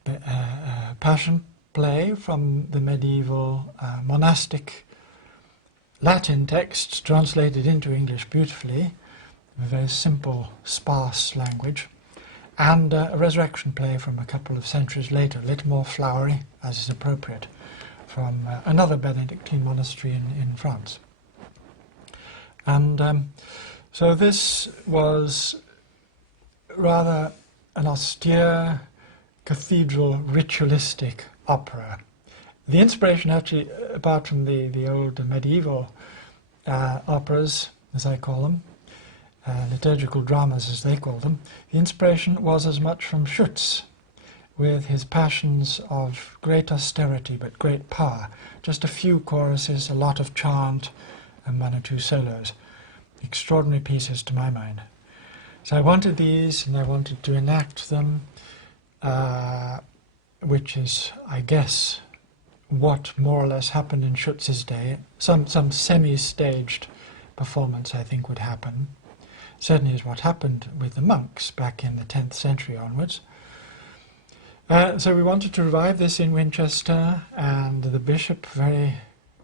A passion play from the medieval monastic Latin texts translated into English beautifully, a very simple, sparse language, and a resurrection play from a couple of centuries later, a little more flowery, as is appropriate, from another Benedictine monastery in France. And so this was rather an austere, cathedral, ritualistic opera. The inspiration actually, apart from the old medieval operas, as I call them, liturgical dramas as they call them, the inspiration was as much from Schütz, with his passions of great austerity but great power. Just a few choruses, a lot of chant, and one or two solos. Extraordinary pieces to my mind. So I wanted these, and I wanted to enact them, which is, I guess, what more or less happened in Schutz's day. Some semi-staged performance, I think, would happen. Certainly is what happened with the monks back in the 10th century onwards. So we wanted to revive this in Winchester, and the bishop very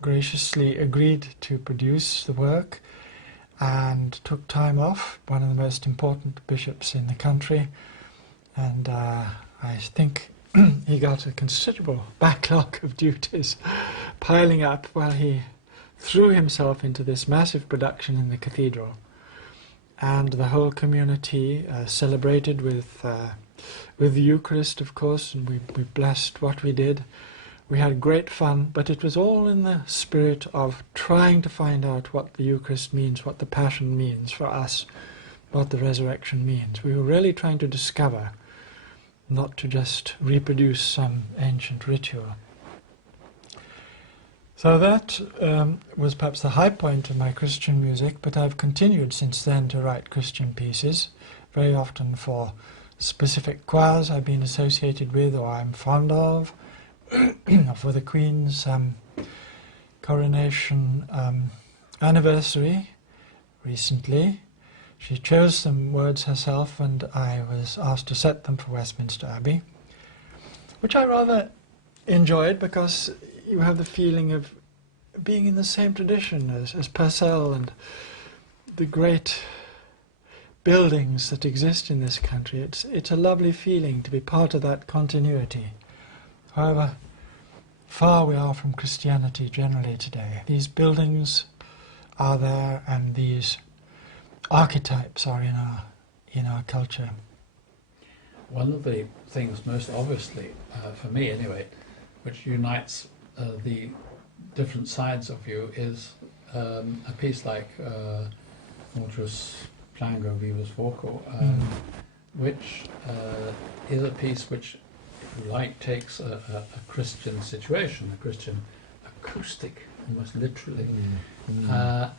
graciously agreed to produce the work and took time off, one of the most important bishops in the country, and I think he got a considerable backlog of duties piling up while he threw himself into this massive production in the cathedral. And the whole community celebrated with the Eucharist, of course, and we blessed what we did. We had great fun, but it was all in the spirit of trying to find out what the Eucharist means, what the Passion means for us, what the resurrection means. We were really trying to discover, not to just reproduce some ancient ritual. So that was perhaps the high point of my Christian music, but I've continued since then to write Christian pieces, very often for specific choirs I've been associated with or I'm fond of, for the Queen's coronation anniversary recently. She chose some words herself, and I was asked to set them for Westminster Abbey, which I rather enjoyed because you have the feeling of being in the same tradition as Purcell and the great buildings that exist in this country. It's a lovely feeling to be part of that continuity. However far we are from Christianity generally today, these buildings are there, and these archetypes are in our culture. One of the things most obviously, for me anyway, which unites the different sides of you is a piece like Mortus Plango Vivus Voco, which is a piece which, if you like, takes a Christian situation, a Christian acoustic, almost literally,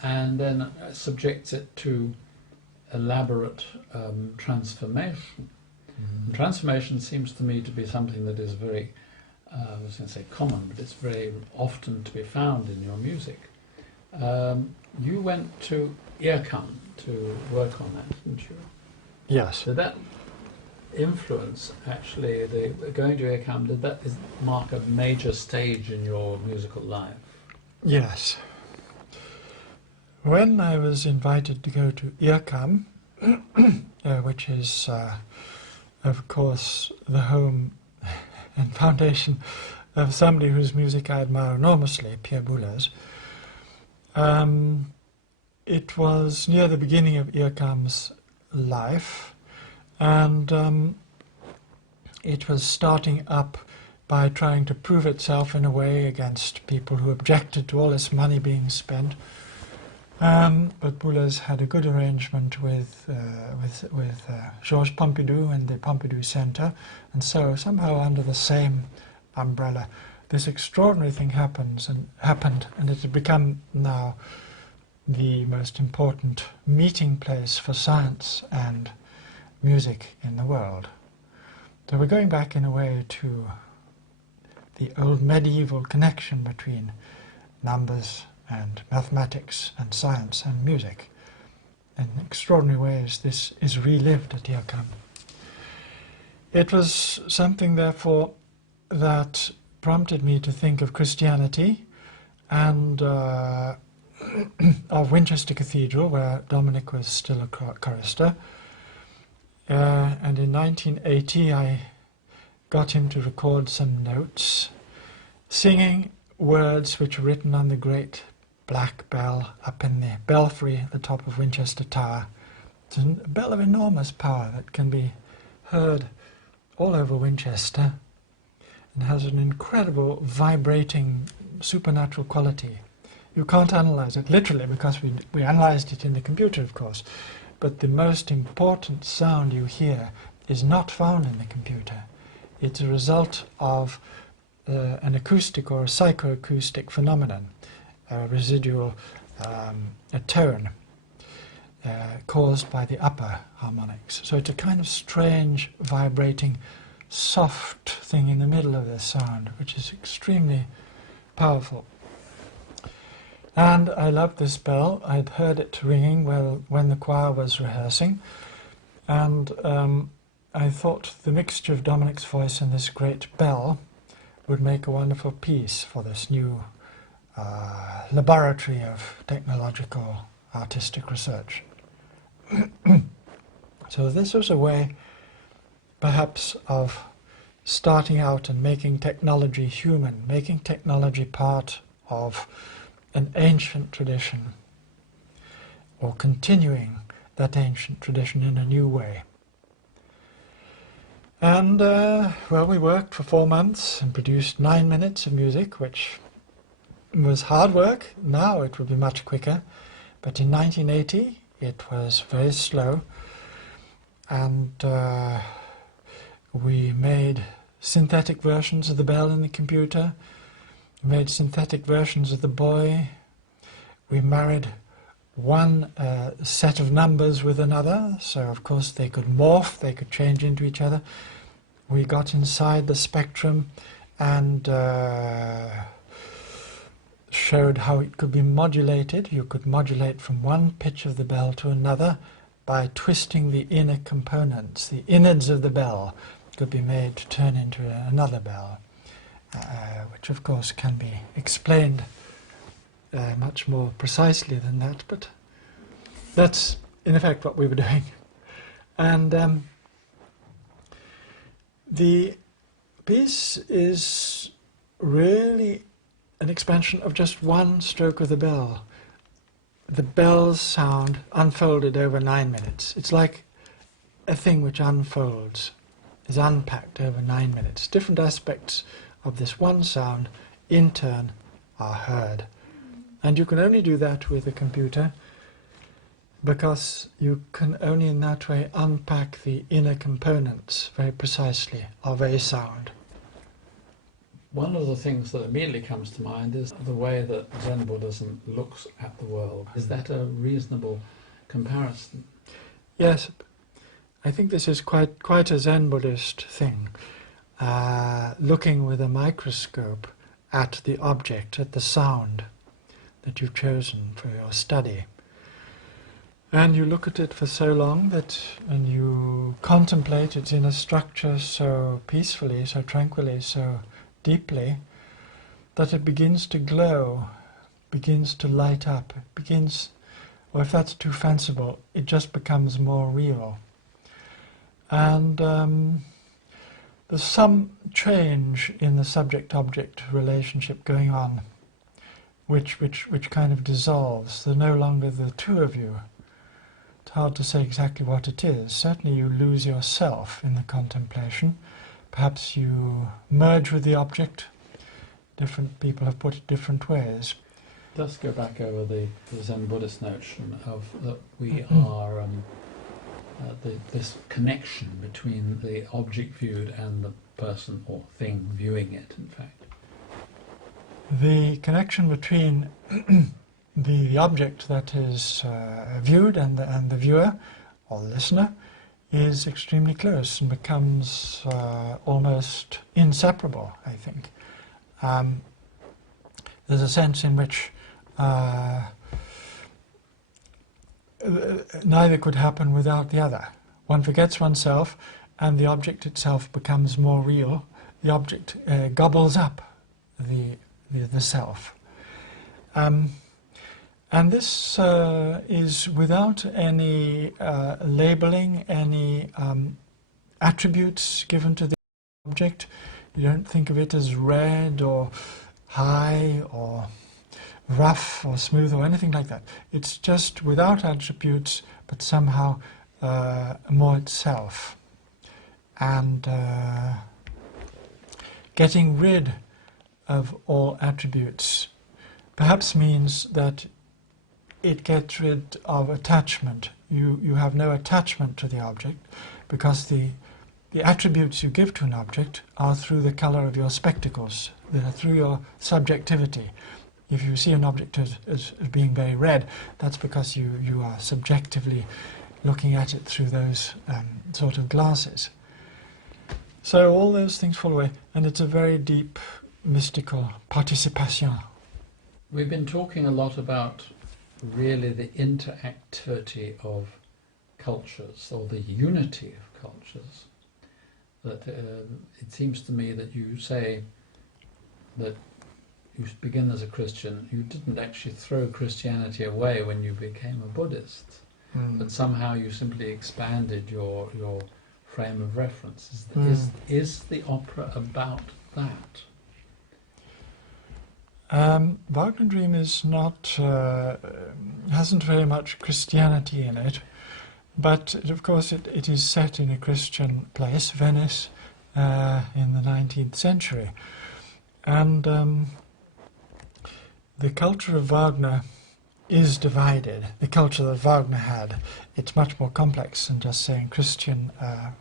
and then subjects it to elaborate transformation. And transformation seems to me to be something that is very, I was going to say common, but it's very often to be found in your music. You went to Earcom to work on that, didn't you? Yes. Did that influence, actually, the going to Earcom, did that mark a major stage in your musical life? Yes. When I was invited to go to Earcom, which is, of course, the home and foundation of somebody whose music I admire enormously, Pierre Boulez, it was near the beginning of Earcom's life, and it was starting up by trying to prove itself in a way against people who objected to all this money being spent. But Boulez had a good arrangement with Georges Pompidou and the Pompidou Centre, and so somehow under the same umbrella this extraordinary thing happened, and it had become now the most important meeting place for science and music in the world. So we're going back in a way to the old medieval connection between numbers and mathematics and science and music. In extraordinary ways, this is relived at Tirkham. It was something, therefore, that prompted me to think of Christianity and of Winchester Cathedral, where Dominic was still a chorister. And in 1980 I got him to record some notes, singing words which were written on the great black bell up in the belfry at the top of Winchester Tower. It's a bell of enormous power that can be heard all over Winchester and has an incredible vibrating supernatural quality. You can't analyze it literally because we analyzed it in the computer, of course, but the most important sound you hear is not found in the computer. It's a result of an acoustic or a psychoacoustic phenomenon, a residual a tone caused by the upper harmonics. So it's a kind of strange, vibrating, soft thing in the middle of the sound, which is extremely powerful. And I loved this bell. I'd heard it ringing when the choir was rehearsing, and I thought the mixture of Dominic's voice and this great bell would make a wonderful piece for this new laboratory of technological artistic research. So this was a way, perhaps, of starting out and making technology human, making technology part of an ancient tradition, or continuing that ancient tradition in a new way. And, well, we worked for 4 months and produced 9 minutes of music, which was hard work. Now it would be much quicker, but in 1980 it was very slow, and we made synthetic versions of the bell in the computer. We made synthetic versions of the boy. We married one set of numbers with another, so of course they could morph, they could change into each other. We got inside the spectrum and showed how it could be modulated. You could modulate from one pitch of the bell to another by twisting the inner components. The innards of the bell could be made to turn into another bell, which of course can be explained much more precisely than that, but that's in effect what we were doing. And the piece is really an expansion of just one stroke of the bell. The bell's sound unfolded over 9 minutes. It's like a thing which unfolds, is unpacked over 9 minutes. Different aspects of this one sound, in turn, are heard. And you can only do that with a computer, because you can only in that way unpack the inner components very precisely of a sound. One of the things that immediately comes to mind is the way that Zen Buddhism looks at the world. Is that a reasonable comparison? Yes, I think this is quite a Zen Buddhist thing, looking with a microscope at the object, at the sound that you've chosen for your study. And you look at it for so long and you contemplate its inner structure so peacefully, so tranquilly, so deeply, that it begins to glow, begins to light up, it begins, or if that's too fanciful, it just becomes more real. And there's some change in the subject-object relationship going on, which kind of dissolves. They're no longer the two of you. It's hard to say exactly what it is. Certainly you lose yourself in the contemplation. Perhaps you merge with the object. Different people have put it different ways. Let's go back over the Zen Buddhist notion of that we are this connection between the object viewed and the person or thing viewing it, in fact. The connection between the object that is viewed and the viewer or listener is extremely close and becomes almost inseparable, I think. There's a sense in which neither could happen without the other. One forgets oneself and the object itself becomes more real. The object gobbles up the self. And this is without any labeling, any attributes given to the object. You don't think of it as red or high or rough or smooth or anything like that. It's just without attributes, but somehow more itself. And getting rid of all attributes perhaps means that it gets rid of attachment. You have no attachment to the object because the attributes you give to an object are through the colour of your spectacles. They're through your subjectivity. If you see an object as being very red, that's because you are subjectively looking at it through those sort of glasses. So all those things fall away, and it's a very deep mystical participation. We've been talking a lot about really the interactivity of cultures, or the unity of cultures. That it seems to me that you say that you begin as a Christian, you didn't actually throw Christianity away when you became a Buddhist, but somehow you simply expanded your frame of reference. Is the opera about that? Wagner Dream is not hasn't very much Christianity in it, but of course it is set in a Christian place, Venice, in the 19th century, and the culture of Wagner is divided. The culture that Wagner had, it's much more complex than just saying Christian,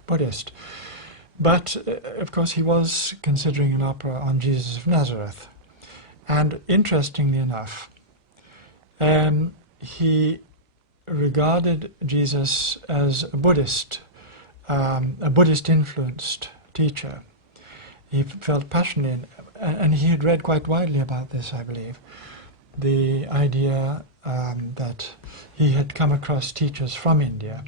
Buddhist. But of course he was considering an opera on Jesus of Nazareth. And interestingly enough, he regarded Jesus as a Buddhist influenced teacher. He felt passionately, and he had read quite widely about this, I believe, the idea that he had come across teachers from India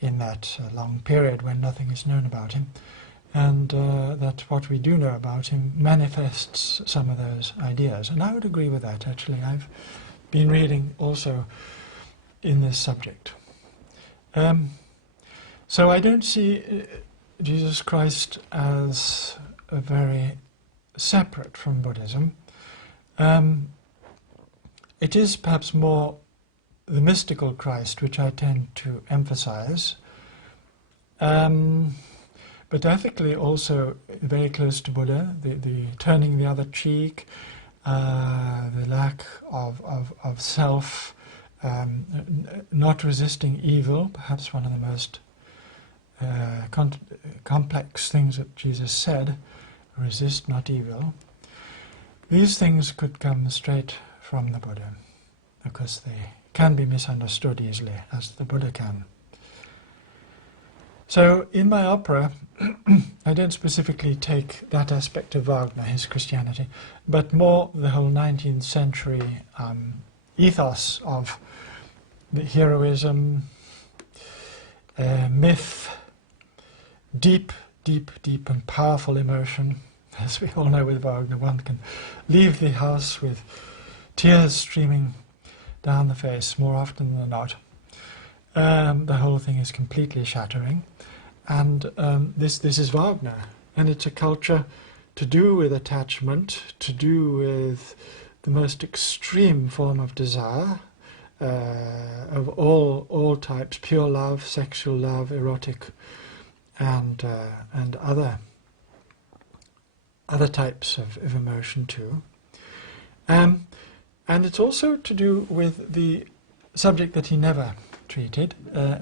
in that long period when nothing is known about him, and that what we do know about him manifests some of those ideas. And I would agree with that, actually. I've been reading also in this subject. So I don't see Jesus Christ as a very separate from Buddhism. It is perhaps more the mystical Christ which I tend to emphasize. But ethically also very close to Buddha, the turning the other cheek, the lack of self, not resisting evil, perhaps one of the most complex things that Jesus said, resist not evil. These things could come straight from the Buddha, because they can be misunderstood easily, as the Buddha can. So in my opera, I don't specifically take that aspect of Wagner, his Christianity, but more the whole 19th century ethos of the heroism, myth, deep and powerful emotion. As we all know with Wagner, one can leave the house with tears streaming down the face more often than not. The whole thing is completely shattering. And this is Wagner, and it's a culture to do with attachment, to do with the most extreme form of desire, of all types: pure love, sexual love, erotic, and other types of emotion too. And it's also to do with the subject that he never treated,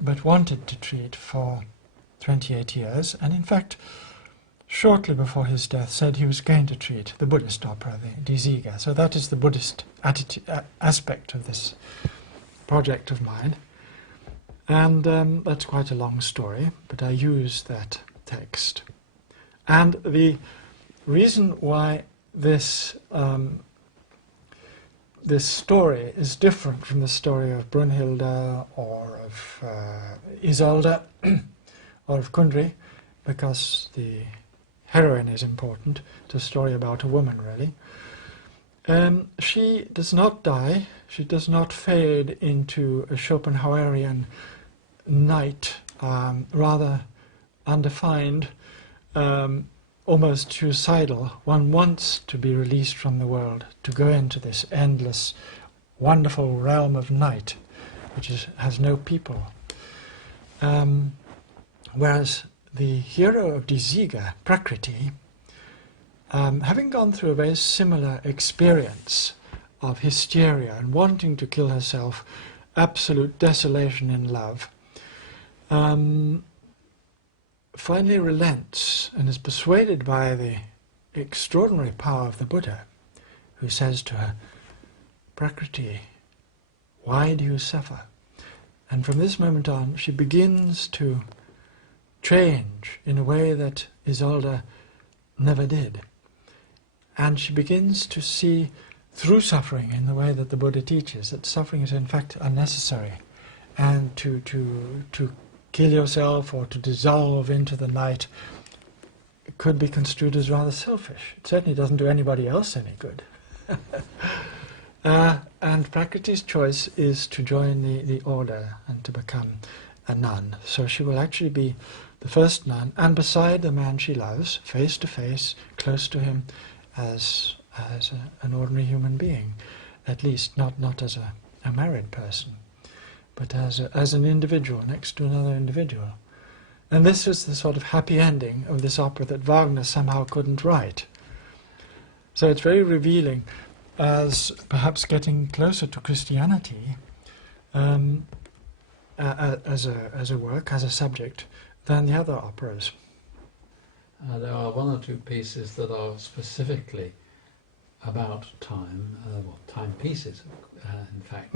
but wanted to treat for 28 years, and in fact, shortly before his death, said he was going to treat the Buddhist opera, the Die Sieger. So that is the Buddhist aspect of this project of mine. And that's quite a long story, but I use that text. And the reason why this this story is different from the story of Brunhilde or of Isolde or of Kundry, because the heroine is important. It's a story about a woman, really. She does not die. She does not fade into a Schopenhauerian night, rather undefined, almost suicidal. One wants to be released from the world, to go into this endless, wonderful realm of night, which has no people. Whereas the hero of Die Sieger, Prakriti, having gone through a very similar experience of hysteria and wanting to kill herself, absolute desolation in love, finally relents and is persuaded by the extraordinary power of the Buddha, who says to her, "Prakriti, why do you suffer?" And from this moment on, she begins to change in a way that Isolde never did. And she begins to see through suffering in the way that the Buddha teaches, that suffering is in fact unnecessary, and to kill yourself or to dissolve into the night could be construed as rather selfish. It certainly doesn't do anybody else any good. And Prakriti's choice is to join the order and to become a nun. So she will actually be the first nun, and beside the man she loves, face to face, close to him, as an ordinary human being, at least not as a married person, but as an individual next to another individual. And this is the sort of happy ending of this opera that Wagner somehow couldn't write. So it's very revealing as perhaps getting closer to Christianity as a work, as a subject, than the other operas. There are one or two pieces that are specifically about time, time pieces, in fact.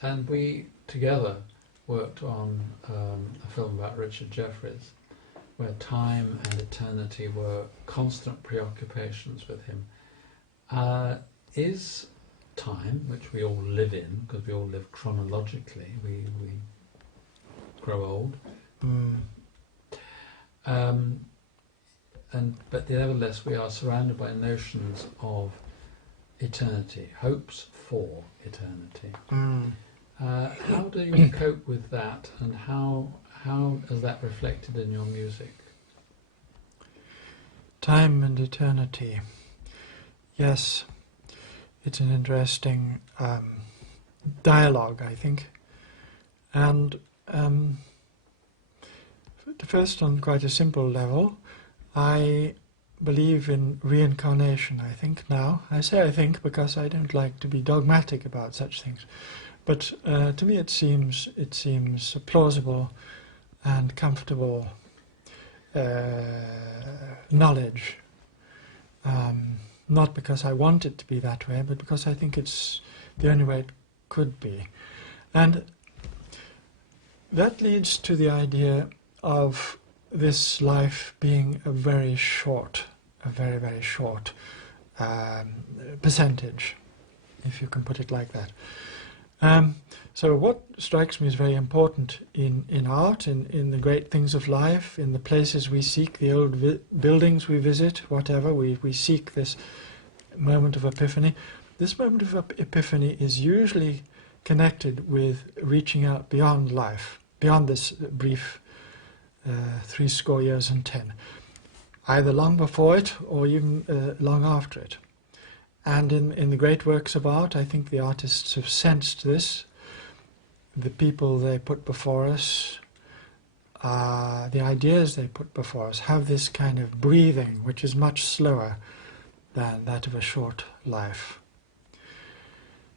And we together worked on a film about Richard Jefferies, where time and eternity were constant preoccupations with him. Is time, which we all live in, because we all live chronologically, we grow old, but nevertheless we are surrounded by notions of eternity, hopes for eternity. How do you cope with that, and how is that reflected in your music? Time and eternity. Yes, it's an interesting dialogue, I think. And first, on quite a simple level, I believe in reincarnation, I think, now. I say I think because I don't like to be dogmatic about such things. But to me it seems plausible and comfortable knowledge. Not because I want it to be that way, but because I think it's the only way it could be. And that leads to the idea of this life being a very, very short percentage, if you can put it like that. So what strikes me as very important in art, in the great things of life, in the places we seek, the old buildings we visit, whatever, we seek this moment of epiphany. This moment of epiphany is usually connected with reaching out beyond life, beyond this brief 70 years and 10, either long before it or even long after it. And in the great works of art, I think the artists have sensed this. The people they put before us, the ideas they put before us, have this kind of breathing which is much slower than that of a short life.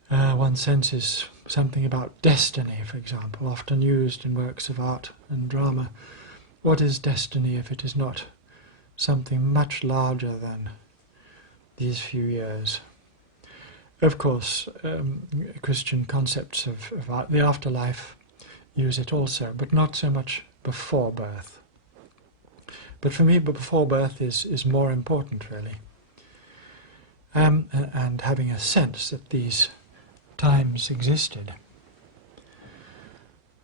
One senses something about destiny, for example, often used in works of art and drama. What is destiny if it is not something much larger than these few years? Of course, Christian concepts of the afterlife use it also, but not so much before birth. But for me, before birth is more important, really. And having a sense that these times existed.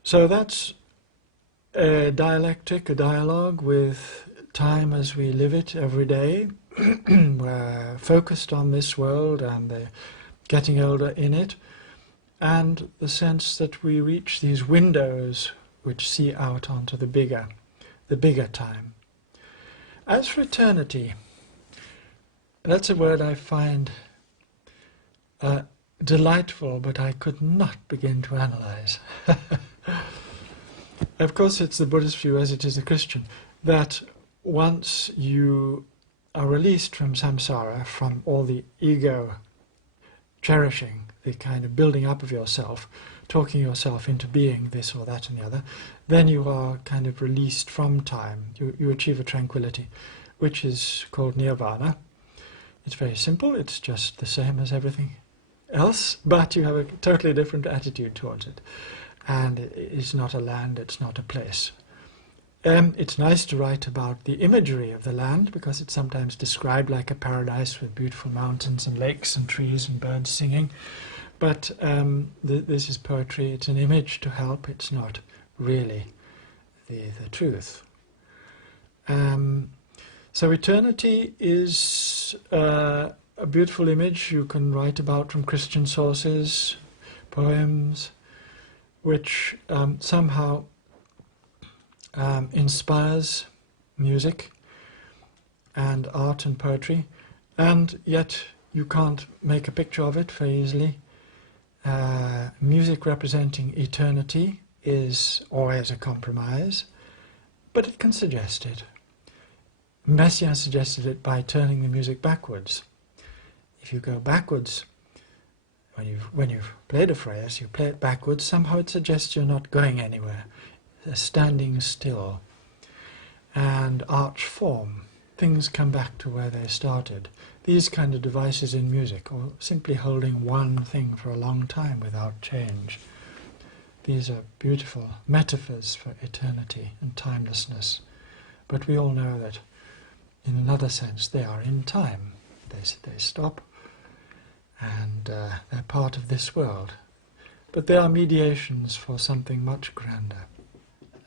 So that's a dialectic, a dialogue with time as we live it every day. We're focused on this world and the getting older in it, and the sense that we reach these windows which see out onto the bigger time. As for eternity, that's a word I find delightful, but I could not begin to analyze. Of course, it's the Buddhist view, as it is the Christian, that once you are released from samsara, from all the ego cherishing, the kind of building up of yourself, talking yourself into being this or that and the other, then you are kind of released from time. You achieve a tranquility, which is called nirvana. It's very simple, it's just the same as everything else, but you have a totally different attitude towards it. And it's not a land, it's not a place. It's nice to write about the imagery of the land, because it's sometimes described like a paradise with beautiful mountains and lakes and trees and birds singing. But this is poetry, it's an image to help, it's not really the truth. So eternity is a beautiful image you can write about from Christian sources, poems, which somehow inspires music and art and poetry, and yet you can't make a picture of it very easily. Music representing eternity is always a compromise, but it can suggest it. Messiaen suggested it by turning the music backwards. If you go backwards, when you've played a phrase, you play it backwards, somehow it suggests you're not going anywhere, standing still. And arch form, things come back to where they started. These kind of devices in music, or simply holding one thing for a long time without change. These are beautiful metaphors for eternity and timelessness. But we all know that in another sense they are in time. They stop, and they're part of this world. But they are mediations for something much grander.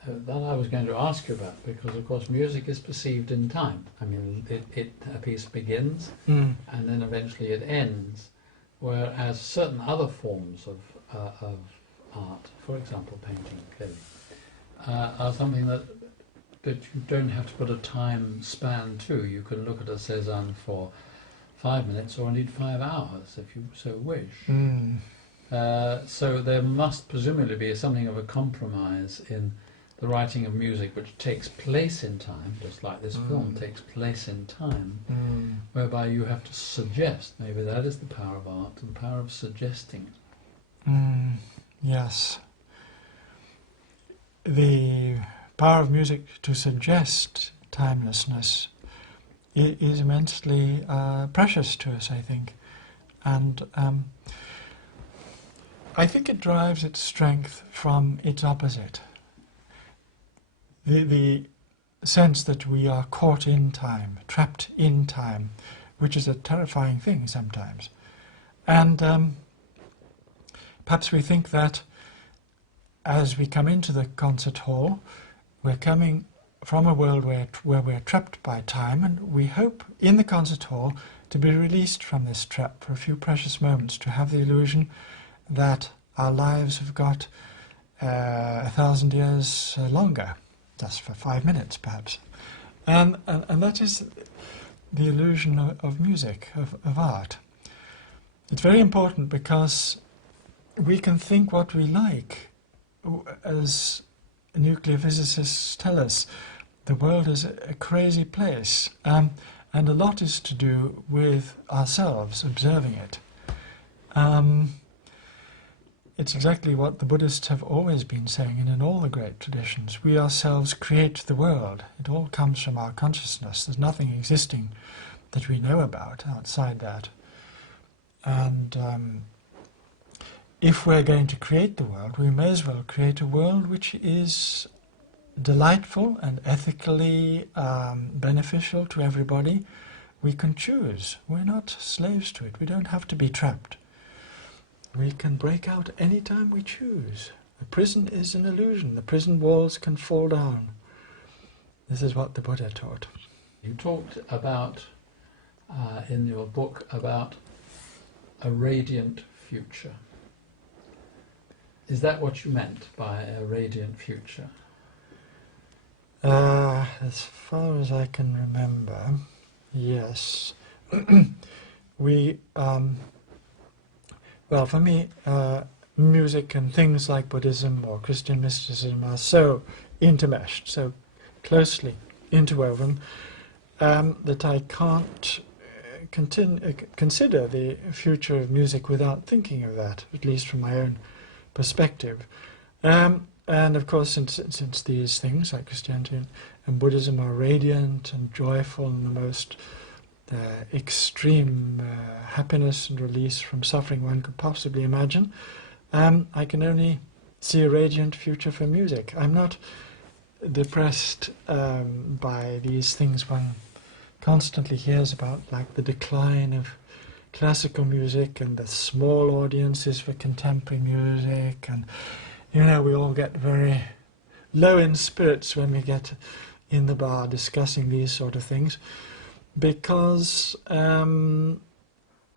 That I was going to ask you about, because of course music is perceived in time. I mean, a piece begins and then eventually it ends, whereas certain other forms of art, for example painting, clearly, are something that you don't have to put a time span to. You can look at a Cézanne for 5 minutes or indeed 5 hours if you so wish. So there must presumably be something of a compromise in the writing of music which takes place in time, just like this film takes place in time, whereby you have to suggest. Maybe that is the power of art, the power of suggesting it. Yes. The power of music to suggest timelessness is immensely precious to us, I think. And I think it derives its strength from its opposite. The sense that we are caught in time, trapped in time, which is a terrifying thing sometimes. And perhaps we think that as we come into the concert hall, we're coming from a world where we're trapped by time, and we hope in the concert hall to be released from this trap for a few precious moments, to have the illusion that our lives have got 1,000 years longer, just for 5 minutes perhaps. And that is the illusion of music, of art. It's very important because we can think what we like. As nuclear physicists tell us, the world is a crazy place, and a lot is to do with ourselves observing it. It's exactly what the Buddhists have always been saying, and in all the great traditions. We ourselves create the world. It all comes from our consciousness. There's nothing existing that we know about outside that. And if we're going to create the world, we may as well create a world which is delightful and ethically beneficial to everybody. We can choose. We're not slaves to it. We don't have to be trapped. We can break out any time we choose. The prison is an illusion. The prison walls can fall down. This is what the Buddha taught. You talked about, in your book, about a radiant future. Is that what you meant by a radiant future? As far as I can remember, yes. We, well, for me, music and things like Buddhism or Christian mysticism are so intermeshed, so closely interwoven, that I can't consider the future of music without thinking of that, at least from my own perspective. And of course, since these things like Christianity and Buddhism are radiant and joyful and the most extreme happiness and release from suffering one could possibly imagine, I can only see a radiant future for music. I'm not depressed by these things one constantly hears about, like the decline of classical music and the small audiences for contemporary music, and you know, we all get very low in spirits when we get in the bar discussing these sort of things, because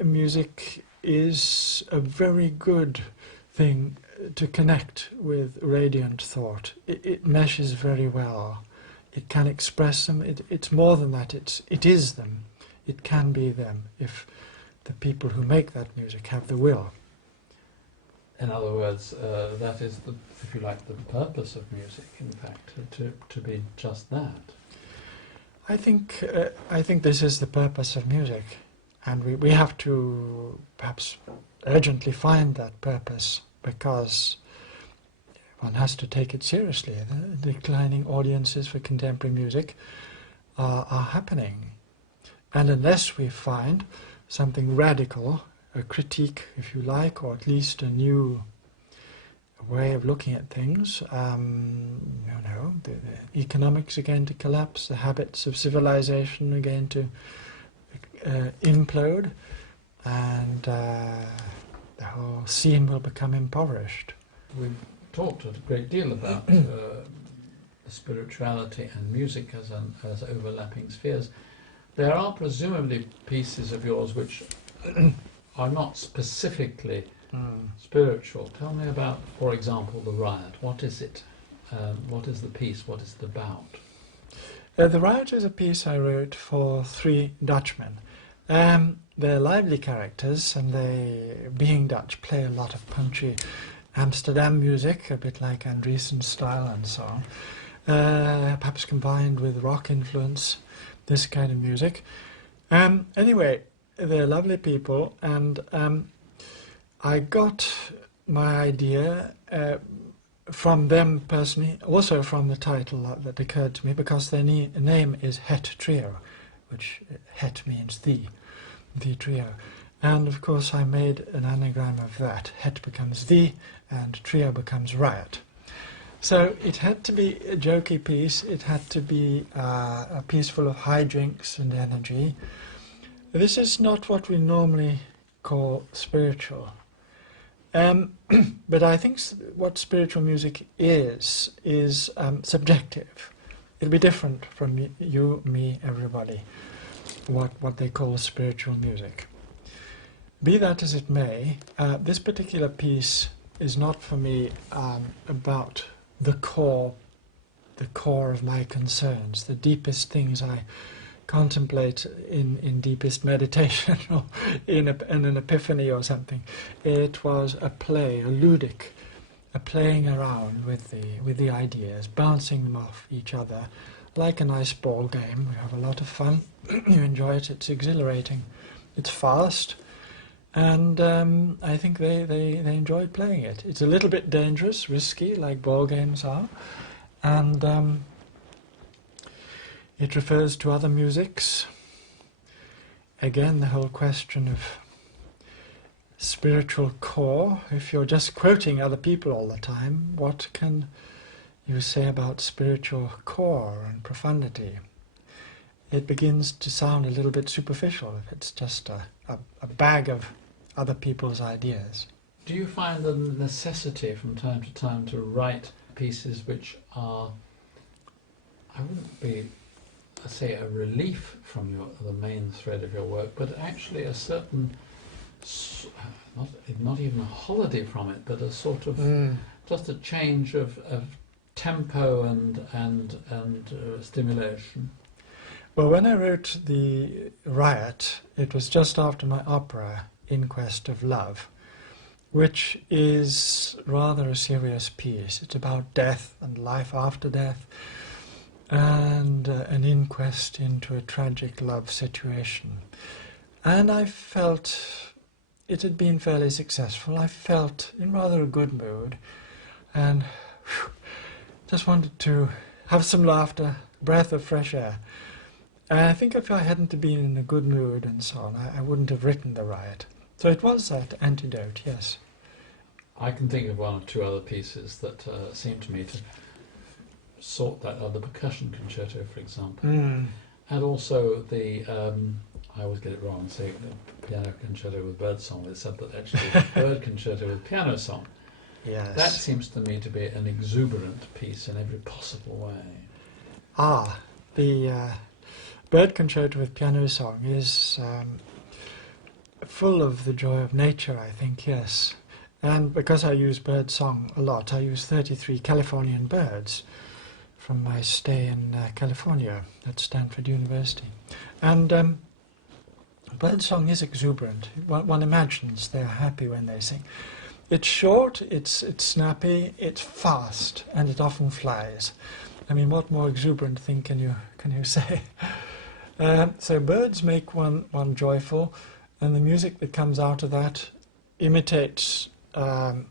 music is a very good thing to connect with radiant thought. It meshes very well. It can express them. It's more than that. It is them. It can be them if the people who make that music have the will. In other words, that is, if you like, the purpose of music, in fact, to be just that. I think this is the purpose of music, and we have to perhaps urgently find that purpose, because one has to take it seriously. The declining audiences for contemporary music are happening, and unless we find something radical, a critique, if you like, or at least a new way of looking at things, the economics are going to collapse, the habits of civilization are going to implode, and the whole scene will become impoverished. We've talked a great deal about spirituality and music as overlapping spheres. There are presumably pieces of yours which are not specifically spiritual. Tell me about, for example, The Riot. What is it? What is the piece? What is it about? The Riot is a piece I wrote for 3 Dutchmen. They're lively characters, and they, being Dutch, play a lot of punchy Amsterdam music, a bit like Andriesen's style and so on, perhaps combined with rock influence, this kind of music. Anyway, they're lovely people, and I got my idea from them personally, also from the title that occurred to me, because their name is Het Trio, which Het means the trio. And of course I made an anagram of that. Het becomes the, and trio becomes riot. So it had to be a jokey piece, it had to be a piece full of hijinks and energy. This is not what we normally call spiritual. But I think what spiritual music is subjective. It'll be different from you, me, everybody, what they call spiritual music. Be that as it may, this particular piece is not for me about the core of my concerns, the deepest things I contemplate in deepest meditation or in an epiphany or something. It was a play, a ludic, a playing around with the ideas, bouncing them off each other, like a nice ball game. We have a lot of fun. You enjoy it. It's exhilarating. It's fast, and I think they enjoyed playing it. It's a little bit dangerous, risky, like ball games are, and it refers to other musics. Again, the whole question of spiritual core. If you're just quoting other people all the time, what can you say about spiritual core and profundity? It begins to sound a little bit superficial if it's just a bag of other people's ideas. Do you find the necessity from time to time to write pieces which are, I wouldn't be, say, a relief from the main thread of your work, but actually a certain, not even a holiday from it, but a sort of, just a change of tempo and stimulation? Well, when I wrote The Riot, it was just after my opera, In Quest of Love, which is rather a serious piece. It's about death and life after death, and an inquest into a tragic love situation. And I felt it had been fairly successful. I felt in rather a good mood, and just wanted to have some laughter, breath of fresh air. And I think if I hadn't been in a good mood and so on, I wouldn't have written The Riot. So it was that antidote, yes. I can think of one or two other pieces that seem to me to sort that out. The percussion concerto, for example, and also the I always get it wrong, say the piano concerto with bird song. They said that actually bird concerto with piano song. Yes. That seems to me to be an exuberant piece in every possible way. The bird concerto with piano song is full of the joy of nature, I think, yes. And because I use bird song a lot, I use 33 Californian birds from my stay in California at Stanford University. And bird song is exuberant. One imagines they're happy when they sing. It's short, it's snappy, it's fast, and it often flies. I mean, what more exuberant thing can you say? So birds make one joyful, and the music that comes out of that imitates the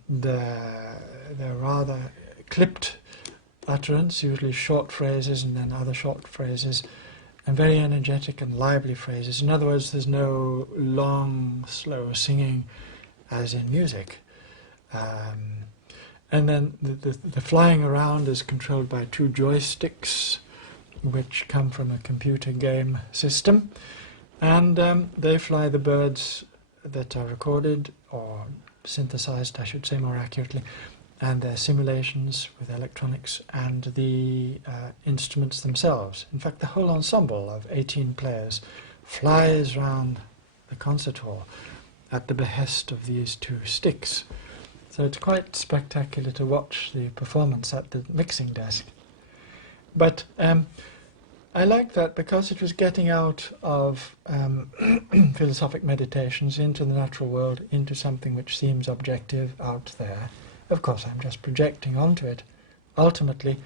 rather clipped utterance, usually short phrases and then other short phrases, and very energetic and lively phrases. In other words, there's no long, slow singing as in music. And then the flying around is controlled by two joysticks, which come from a computer game system. And they fly the birds that are recorded, or synthesized, I should say more accurately, and their simulations with electronics and the instruments themselves. In fact, the whole ensemble of 18 players flies round the concert hall at the behest of these two sticks. So it's quite spectacular to watch the performance at the mixing desk. But I like that because it was getting out of philosophic meditations into the natural world, into something which seems objective out there. Of course, I'm just projecting onto it, ultimately.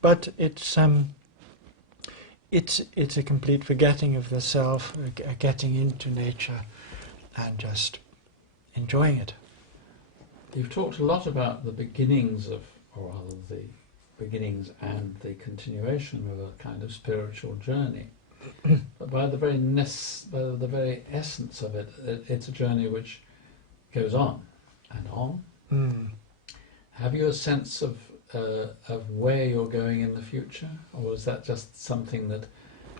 But it's a complete forgetting of the self, getting into nature, and just enjoying it. You've talked a lot about the beginnings of, or rather the beginnings and the continuation of a kind of spiritual journey. But by the very essence of it, it's a journey which goes on and on. Have you a sense of where you're going in the future, or is that just something that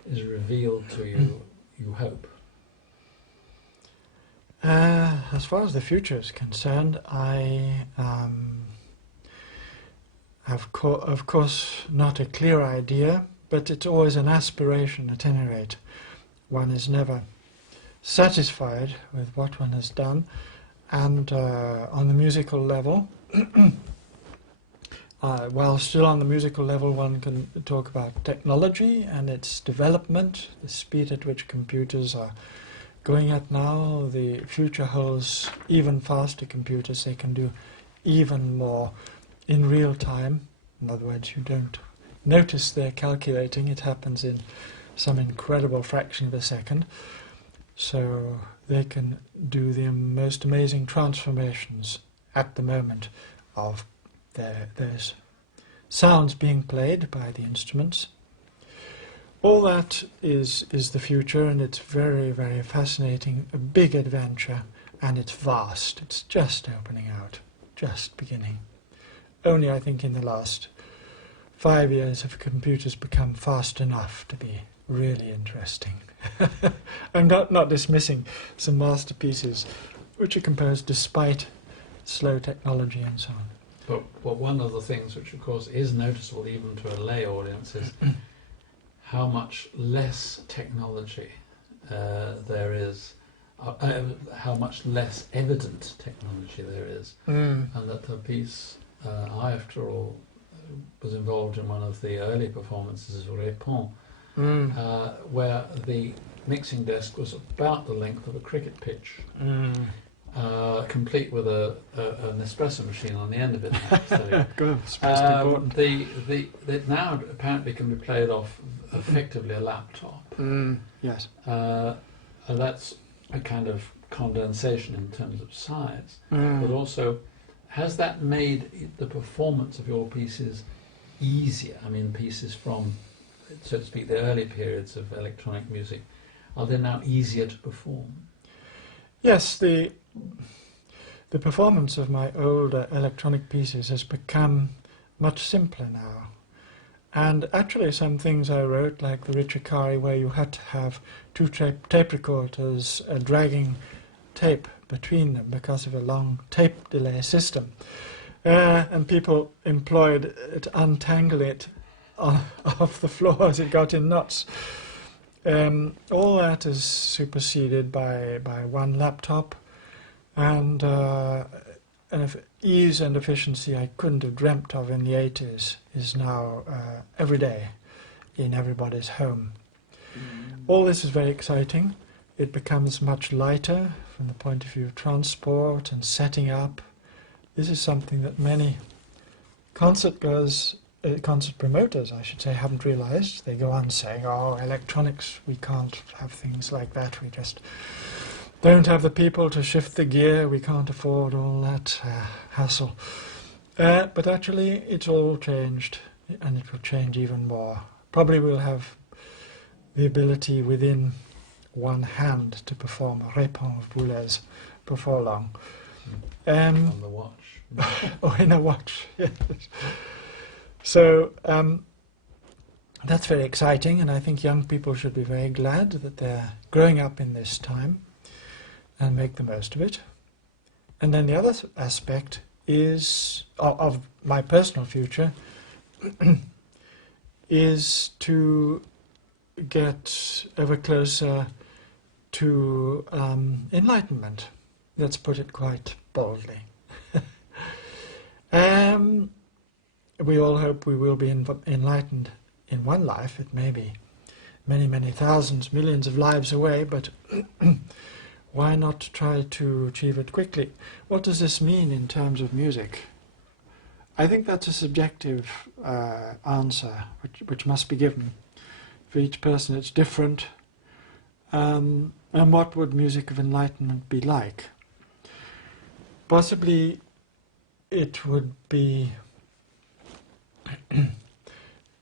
is revealed to you, you hope? As far as the future is concerned, I have, of course, not a clear idea, but it's always an aspiration at any rate. One is never satisfied with what one has done, and on the musical level, while still on the musical level, one can talk about technology and its development, the speed at which computers are going at now. The future holds even faster computers. They can do even more in real time. In other words, you don't notice they're calculating. It happens in some incredible fraction of a second. So they can do the most amazing transformations at the moment of there's sounds being played by the instruments. All that is the future, and it's very, very fascinating, a big adventure, and it's vast. It's just opening out, just beginning. Only I think in the last 5 years have computers become fast enough to be really interesting. I'm not dismissing some masterpieces which are composed despite slow technology and so on. But one of the things which of course is noticeable even to a lay audience is how much less technology there is, how much less evident technology there is, and that the piece I, after all, was involved in one of the early performances of Répond, where the mixing desk was about the length of a cricket pitch, complete with an espresso machine on the end of it. Good. Important. It now apparently can be played off effectively a laptop. Yes. And that's a kind of condensation in terms of size, but also has that made the performance of your pieces easier? I mean, pieces from, so to speak, the early periods of electronic music, are they now easier to perform? Yes, the performance of my older electronic pieces has become much simpler now. And actually some things I wrote, like the Riccicari, where you had to have two tape recorders dragging tape between them because of a long tape delay system. And people employed to untangle it off the floor as it got in knots. All that is superseded by one laptop, and ease and efficiency I couldn't have dreamt of in the 80s is now every day in everybody's home. All this is very exciting. It becomes much lighter from the point of view of transport and setting up. This is something that many concert promoters, I should say, haven't realized. They go on saying, oh, electronics, we can't have things like that. We just don't have the people to shift the gear. We can't afford all that hassle. But actually, it's all changed, and it will change even more. Probably we'll have the ability within one hand to perform a Répond of Boulez before long. On the watch. Or in a watch, yes. So that's very exciting, and I think young people should be very glad that they're growing up in this time and make the most of it. And then the other aspect is of my personal future is to get ever closer to enlightenment. Let's put it quite boldly. We all hope we will be enlightened in one life. It may be many, many thousands, millions of lives away, but why not try to achieve it quickly? What does this mean in terms of music? I think that's a subjective answer, which must be given. For each person it's different. And what would music of enlightenment be like? Possibly it would be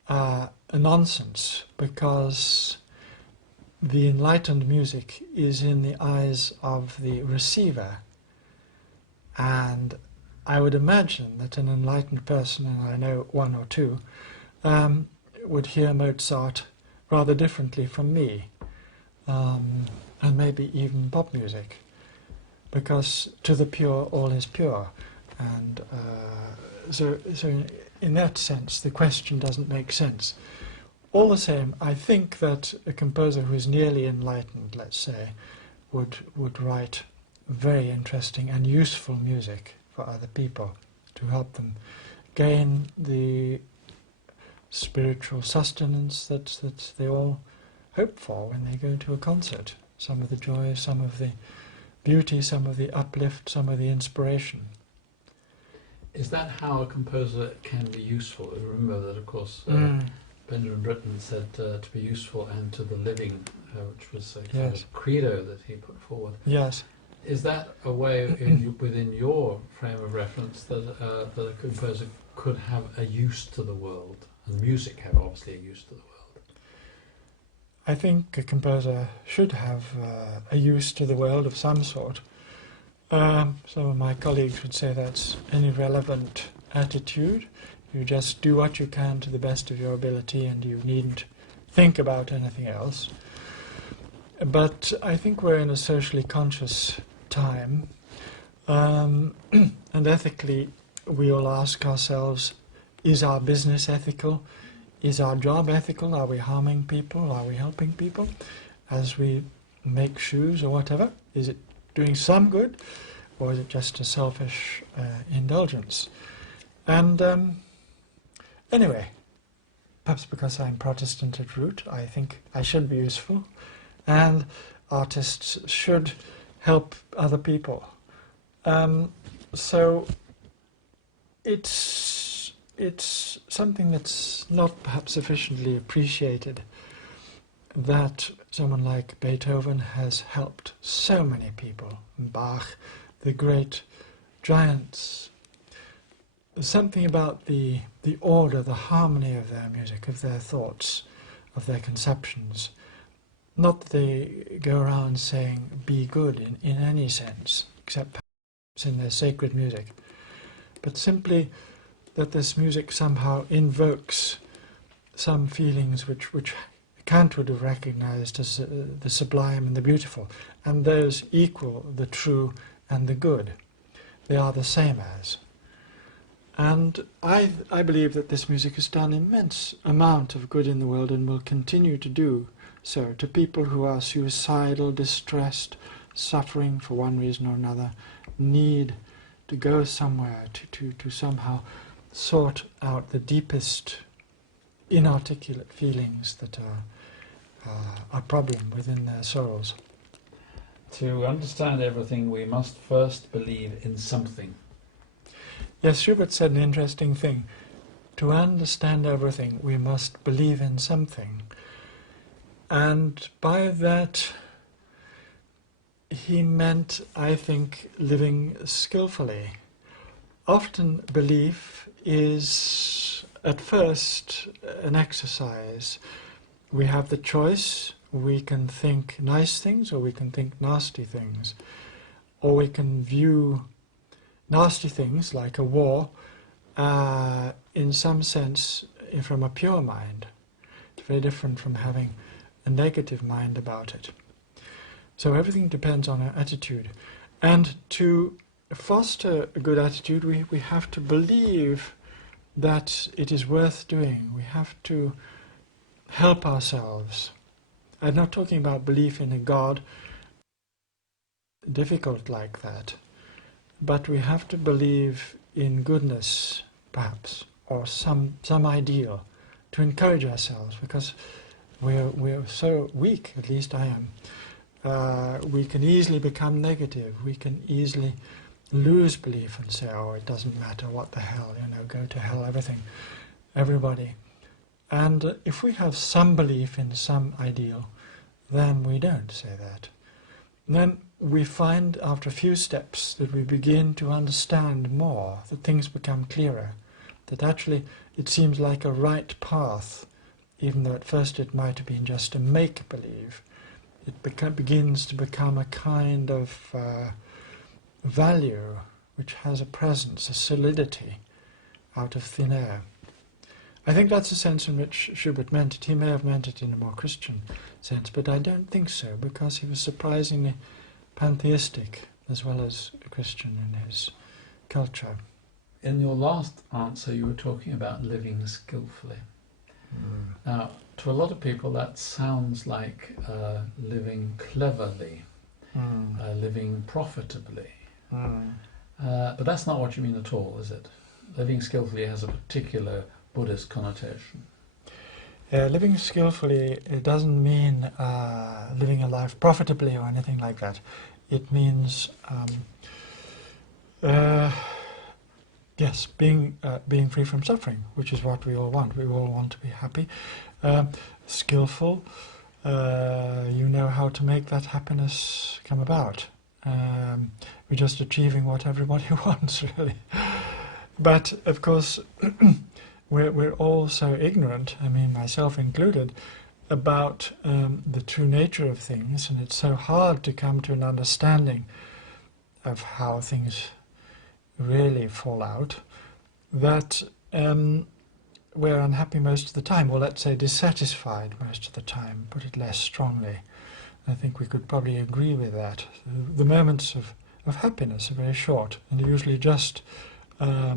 a nonsense, because the enlightened music is in the eyes of the receiver, and I would imagine that an enlightened person, and I know one or two, would hear Mozart rather differently from me, and maybe even pop music, because to the pure all is pure, and so in that sense the question doesn't make sense. All the same, I think that a composer who is nearly enlightened, let's say, would write very interesting and useful music for other people to help them gain the spiritual sustenance that they all hope for when they go to a concert. Some of the joy, some of the beauty, some of the uplift, some of the inspiration. Is that how a composer can be useful? Remember that, of course, Benjamin Britten said to be useful and to the living, which was a kind of credo that he put forward. Yes. Is that a way within your frame of reference that a composer could have a use to the world, and music have obviously a use to the world? I think a composer should have a use to the world of some sort. Some of my colleagues would say that's an irrelevant attitude. You just do what you can to the best of your ability and you needn't think about anything else. But I think we're in a socially conscious time, and ethically we all ask ourselves, is our business ethical? Is our job ethical? Are we harming people? Are we helping people as we make shoes or whatever? Is it doing some good, or is it just a selfish indulgence? And anyway, perhaps because I'm Protestant at root, I think I should be useful, and artists should help other people. So it's something that's not perhaps sufficiently appreciated, that someone like Beethoven has helped so many people, Bach, the great giants. There's something about the order, the harmony of their music, of their thoughts, of their conceptions. Not that they go around saying, be good in any sense, except perhaps in their sacred music, but simply that this music somehow invokes some feelings which Kant would have recognized as the sublime and the beautiful, and those equal the true and the good. They are the same as. And I believe that this music has done immense amount of good in the world and will continue to do so to people who are suicidal, distressed, suffering for one reason or another, need to go somewhere to somehow sort out the deepest inarticulate feelings that are a problem within their souls. To understand everything, we must first believe in something. Yes, Schubert said an interesting thing. To understand everything, we must believe in something. And by that, he meant, I think, living skillfully. Often belief is, at first, an exercise. We have the choice. We can think nice things or we can think nasty things. Or we can view nasty things, like a war, in some sense from a pure mind. It's very different from having a negative mind about it. So everything depends on our attitude. And to foster a good attitude, we have to believe that it is worth doing. We have to help ourselves. I'm not talking about belief in a God, difficult like that, but we have to believe in goodness, perhaps, or some ideal, to encourage ourselves, because we're so weak, at least I am. We can easily become negative. We can easily lose belief and say, oh, it doesn't matter, what the hell, go to hell, everybody. And if we have some belief in some ideal, then we don't say that. And then we find after a few steps that we begin to understand more, that things become clearer, that actually it seems like a right path, even though at first it might have been just a make-believe. It begins to become a kind of value which has a presence, a solidity out of thin air. I think that's the sense in which Schubert meant it. He may have meant it in a more Christian sense, but I don't think so, because he was surprisingly pantheistic as well as a Christian in his culture. In your last answer, you were talking about living skillfully. Now, to a lot of people, that sounds like living cleverly, living profitably. But that's not what you mean at all, is it? Living skillfully has a particular Buddhist connotation. Living skillfully, it doesn't mean living a life profitably or anything like that. It means, yes, being free from suffering, which is what we all want. We all want to be happy, skillful. You know how to make that happiness come about. We're just achieving what everybody wants, really. But of course, we're all so ignorant, I mean myself included, about the true nature of things, and it's so hard to come to an understanding of how things really fall out, that we're unhappy most of the time, or let's say dissatisfied most of the time, put it less strongly. I think we could probably agree with that. The moments of happiness are very short, and usually just a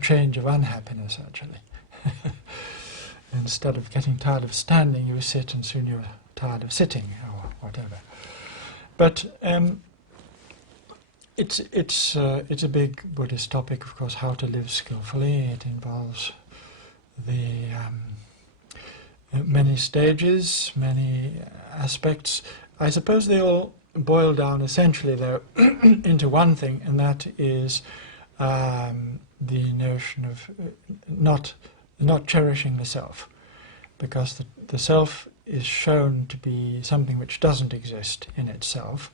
change of unhappiness, actually. Instead of getting tired of standing, you sit, and soon you're tired of sitting, or whatever. But it's a big Buddhist topic, of course, how to live skillfully. It involves the many stages, many aspects. I suppose they all boil down essentially, though, into one thing, and that is the notion of not cherishing the self, because the self is shown to be something which doesn't exist in itself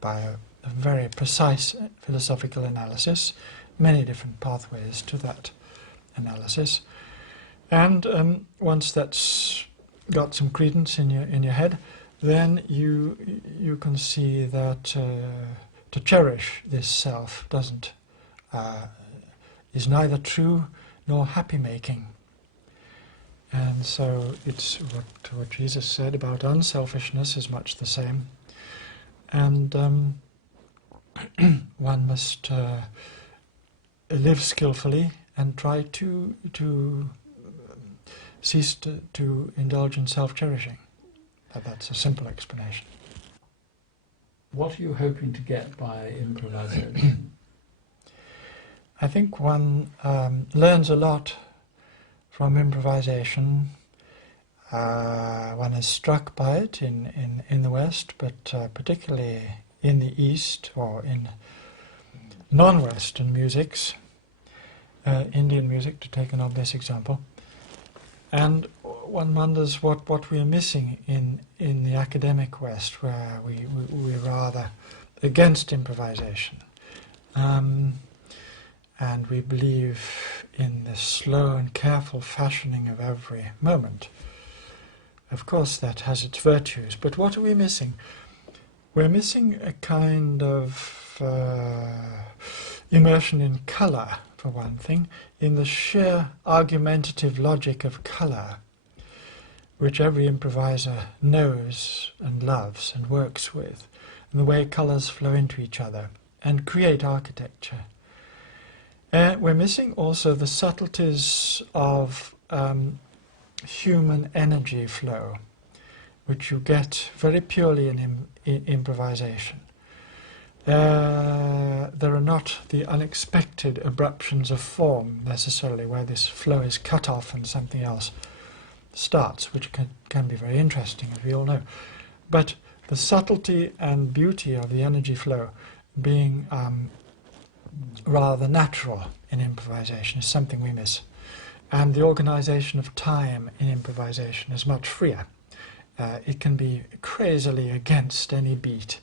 by a very precise philosophical analysis, many different pathways to that analysis. And once that's got some credence in your head, then you can see that to cherish this self is neither true nor happy-making. And so it's what Jesus said about unselfishness is much the same. And one must live skillfully and try to cease to indulge in self-cherishing. That's a simple explanation. What are you hoping to get by improvisation? I think one learns a lot from improvisation. One is struck by it in the West, but particularly in the East, or in non-Western musics, Indian music to take an obvious example. And one wonders what we are missing in the academic West, where we're rather against improvisation. And we believe in the slow and careful fashioning of every moment. Of course that has its virtues, but what are we missing? We're missing a kind of immersion in colour, for one thing, in the sheer argumentative logic of colour, which every improviser knows and loves and works with, and the way colours flow into each other and create architecture. We're missing also the subtleties of human energy flow, which you get very purely in improvisation. There are not the unexpected abruptions of form necessarily, where this flow is cut off and something else starts, which can be very interesting, as we all know. But the subtlety and beauty of the energy flow being rather natural in improvisation is something we miss. And the organization of time in improvisation is much freer. It can be crazily against any beat,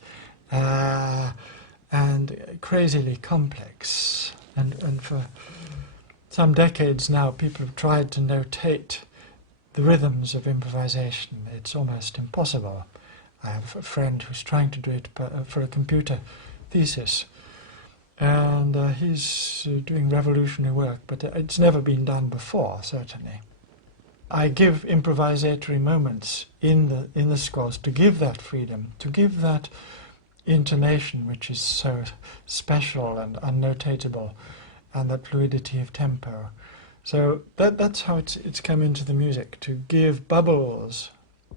and crazily complex. And for some decades now, people have tried to notate the rhythms of improvisation. It's almost impossible. I have a friend who's trying to do it for a computer thesis, and he's doing revolutionary work, but it's never been done before, certainly. I give improvisatory moments in the scores to give that freedom, to give that intonation which is so special and unnotatable, and that fluidity of tempo. So that's how it's come into the music, to give bubbles,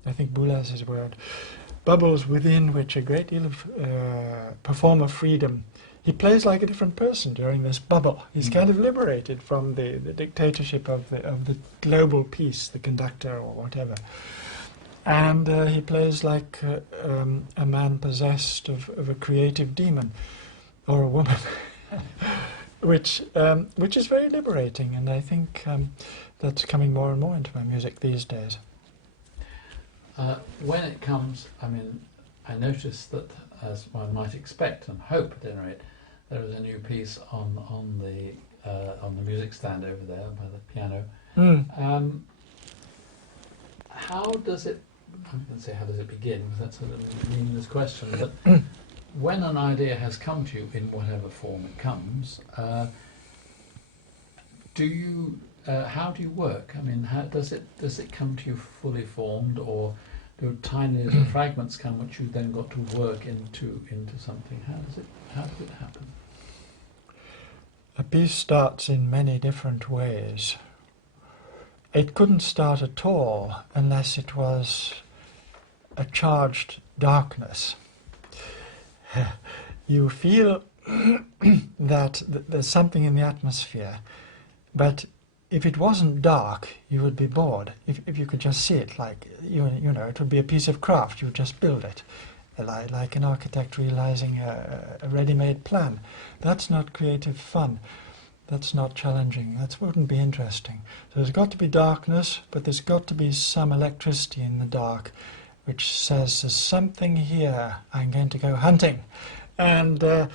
I think Boulez is his word, bubbles within which a great deal of performer freedom. He plays like a different person during this bubble. He's kind of liberated from the dictatorship of the global piece, the conductor or whatever. And he plays like a man possessed of a creative demon, or a woman, which is very liberating. And I think that's coming more and more into my music these days. When it comes, I noticed that, as one might expect and hope at any rate, there is a new piece on the music stand over there by the piano. How does it? I'm going to say how does it begin, because that's a meaningless question. But when an idea has come to you in whatever form it comes, how do you work? I mean, how does it come to you fully formed, or do tiny little fragments come which you then got to work into something? How does it happen? A piece starts in many different ways. It couldn't start at all unless it was a charged darkness. You feel that there's something in the atmosphere, but if it wasn't dark, you would be bored. If you could just see it, like, you know, it would be a piece of craft, you would just build it. Like an architect realizing a ready-made plan. That's not creative fun. That's not challenging. That wouldn't be interesting. So there's got to be darkness, but there's got to be some electricity in the dark, which says there's something here. I'm going to go hunting, and the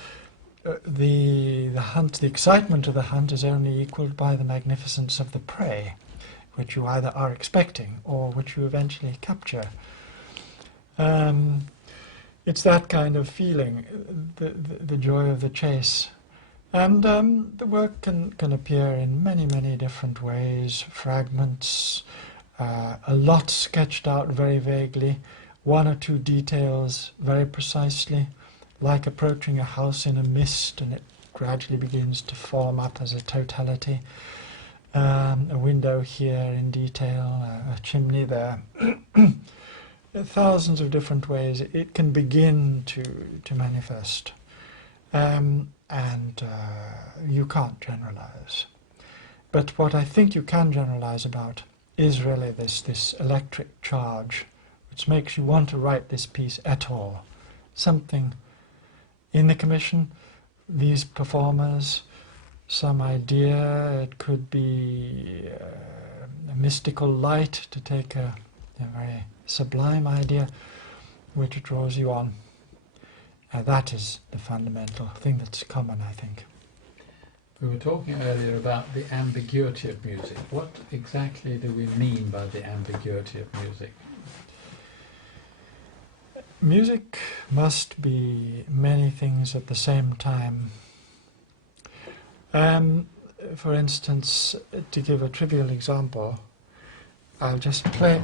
hunt, the excitement of the hunt, is only equalled by the magnificence of the prey, which you either are expecting or which you eventually capture. It's that kind of feeling, the joy of the chase. And the work can appear in many, many different ways. Fragments, a lot sketched out very vaguely, one or two details very precisely, like approaching a house in a mist, and it gradually begins to form up as a totality. A window here in detail, a chimney there. Thousands of different ways it can begin to manifest. And you can't generalize. But what I think you can generalize about is really this electric charge, which makes you want to write this piece at all. Something in the commission, these performers, some idea. It could be a mystical light, to take a very sublime idea, which draws you on. That is the fundamental thing that's common, I think. We were talking earlier about the ambiguity of music. What exactly do we mean by the ambiguity of music? Music must be many things at the same time. For instance, to give a trivial example, I'll just play.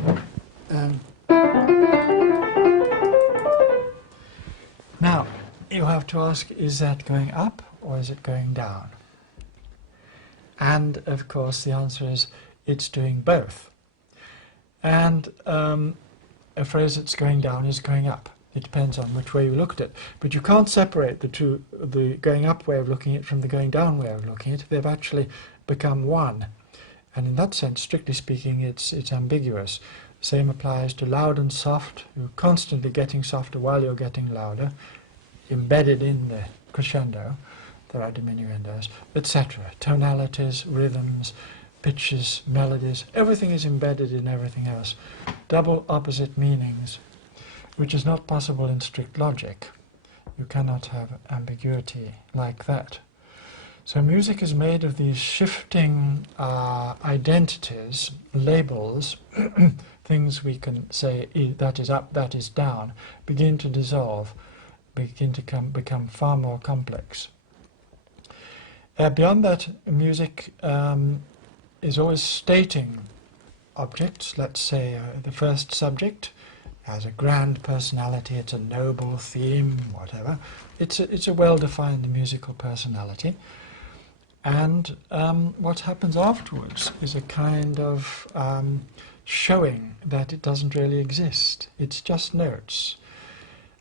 Now, you have to ask, is that going up or is it going down? And, of course, the answer is it's doing both. And a phrase that's going down is going up. It depends on which way you look at it. But you can't separate the two, the going up way of looking at it from the going down way of looking at it. They've actually become one. And in that sense, strictly speaking, it's ambiguous. Same applies to loud and soft. You're constantly getting softer while you're getting louder. Embedded in the crescendo, there are diminuendos, etc. Tonalities, rhythms, pitches, melodies, everything is embedded in everything else. Double opposite meanings, which is not possible in strict logic. You cannot have ambiguity like that. So music is made of these shifting identities, labels, things we can say, that is up, that is down, begin to dissolve, begin to become far more complex. Beyond that, music is always stating objects. Let's say the first subject has a grand personality, it's a noble theme, whatever. It's a well-defined musical personality. And what happens afterwards is a kind of showing that it doesn't really exist. It's just notes.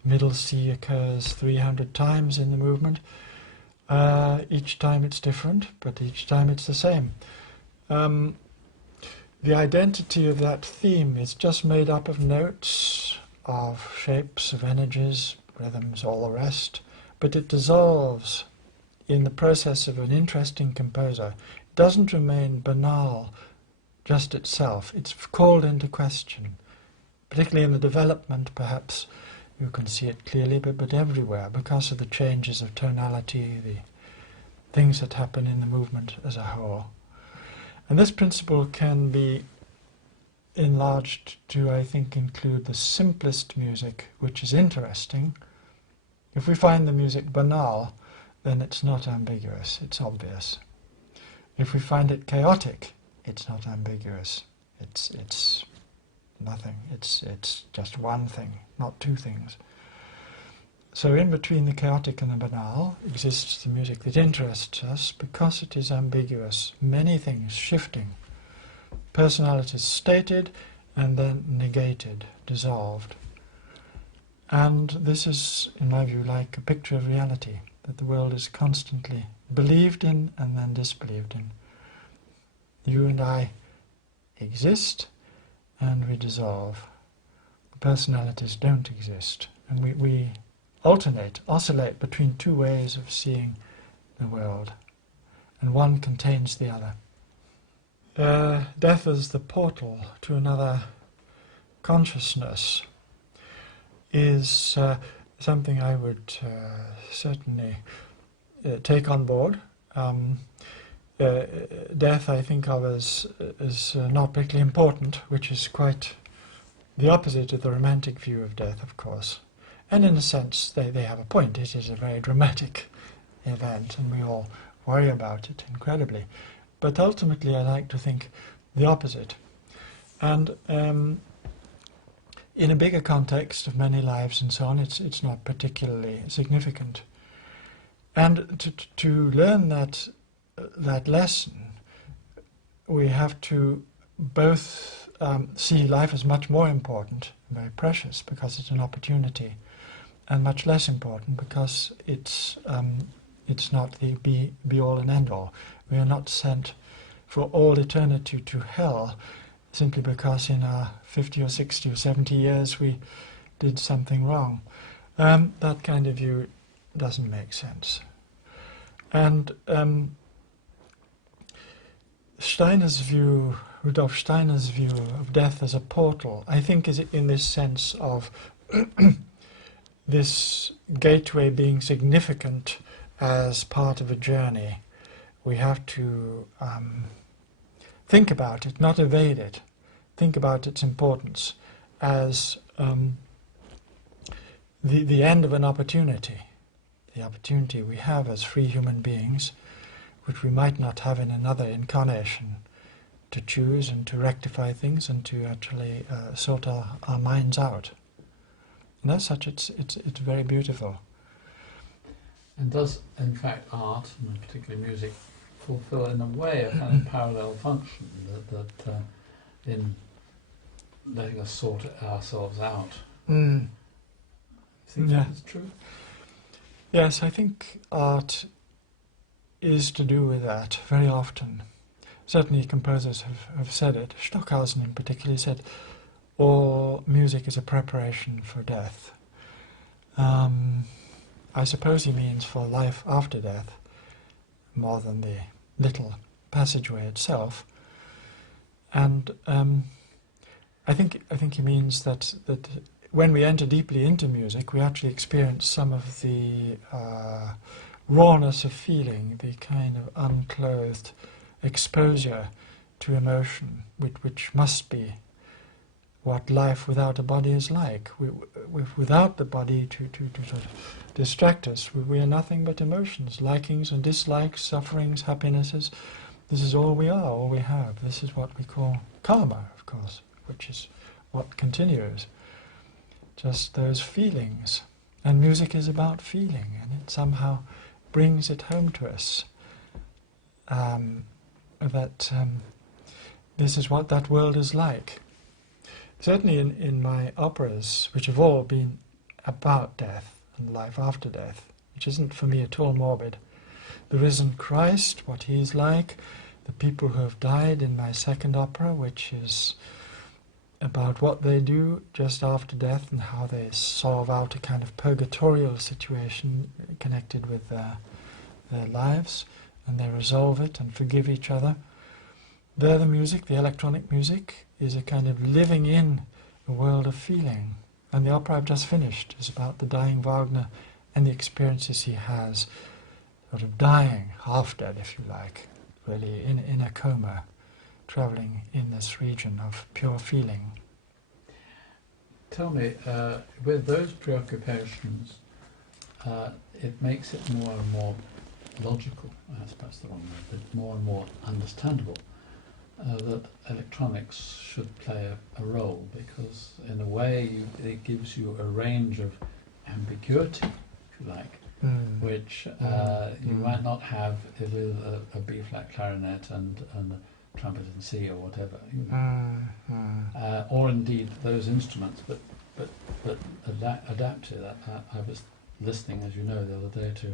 Middle C occurs 300 times in the movement. Each time it's different, but each time it's the same. The identity of that theme is just made up of notes, of shapes, of energies, rhythms, all the rest, but it dissolves in the process of an interesting composer. It doesn't remain banal, just itself. It's called into question, particularly in the development, perhaps. You can see it clearly, but everywhere, because of the changes of tonality, the things that happen in the movement as a whole. And this principle can be enlarged to, I think, include the simplest music, which is interesting. If we find the music banal, then it's not ambiguous, it's obvious. If we find it chaotic, it's not ambiguous. It's nothing. It's just one thing, not two things. So in between the chaotic and the banal exists the music that interests us because it is ambiguous. Many things shifting. Personalities stated and then negated, dissolved. And this is, in my view, like a picture of reality, that the world is constantly believed in and then disbelieved in. You and I exist and we dissolve. The personalities don't exist, and we oscillate between two ways of seeing the world, and one contains the other. Death as the portal to another consciousness is something I would certainly take on board. Death I think of as not particularly important, which is quite the opposite of the romantic view of death, of course. And in a sense they have a point. It is a very dramatic event and we all worry about it incredibly. But ultimately I like to think the opposite. And in a bigger context of many lives and so on, it's not particularly significant. And to learn that lesson, we have to both see life as much more important, very precious, because it's an opportunity, and much less important because it's not the be all and end all. We are not sent for all eternity to hell simply because in our 50 or 60 or 70 years we did something wrong. That kind of view doesn't make sense. And Rudolf Steiner's view of death as a portal, I think is in this sense of this gateway being significant as part of a journey. We have to think about it, not evade it. Think about its importance as the end of an opportunity. The opportunity we have as free human beings, which we might not have in another incarnation, to choose and to rectify things and to actually sort our minds out. And as such, it's very beautiful. And does, in fact, art, and particularly music, fulfill in a way a kind of parallel function that in letting us sort ourselves out? Mm. Think Yeah. that's true? Yes, I think art is to do with that very often. Certainly composers have said it. Stockhausen in particular said all music is a preparation for death. I suppose he means for life after death more than the little passageway itself. And I think he means that when we enter deeply into music, we actually experience some of the rawness of feeling, the kind of unclothed exposure to emotion, which must be what life without a body is like. Without the body to sort of distract us, we are nothing but emotions, likings and dislikes, sufferings, happinesses. This is all we are, all we have. This is what we call karma, of course, which is what continues. Just those feelings. And music is about feeling, and it somehow brings it home to us. That this is what that world is like. Certainly in my operas, which have all been about death and life after death, which isn't for me at all morbid, the risen Christ, what he's like, the people who have died in my second opera, which is about what they do just after death and how they solve out a kind of purgatorial situation connected with their lives, and they resolve it and forgive each other. There the music, the electronic music, is a kind of living in a world of feeling. And the opera I've just finished is about the dying Wagner and the experiences he has, sort of dying, half dead if you like, really in a coma, travelling in this region of pure feeling. Tell me, with those preoccupations, it makes it more and more logical, I suppose the wrong word, but more and more understandable that electronics should play a role, because in a way it gives you a range of ambiguity, if you like, which you might not have with a B-flat clarinet and a trumpet in C or whatever, you know. Or indeed those instruments, but adapted. I was listening, as you know, the other day to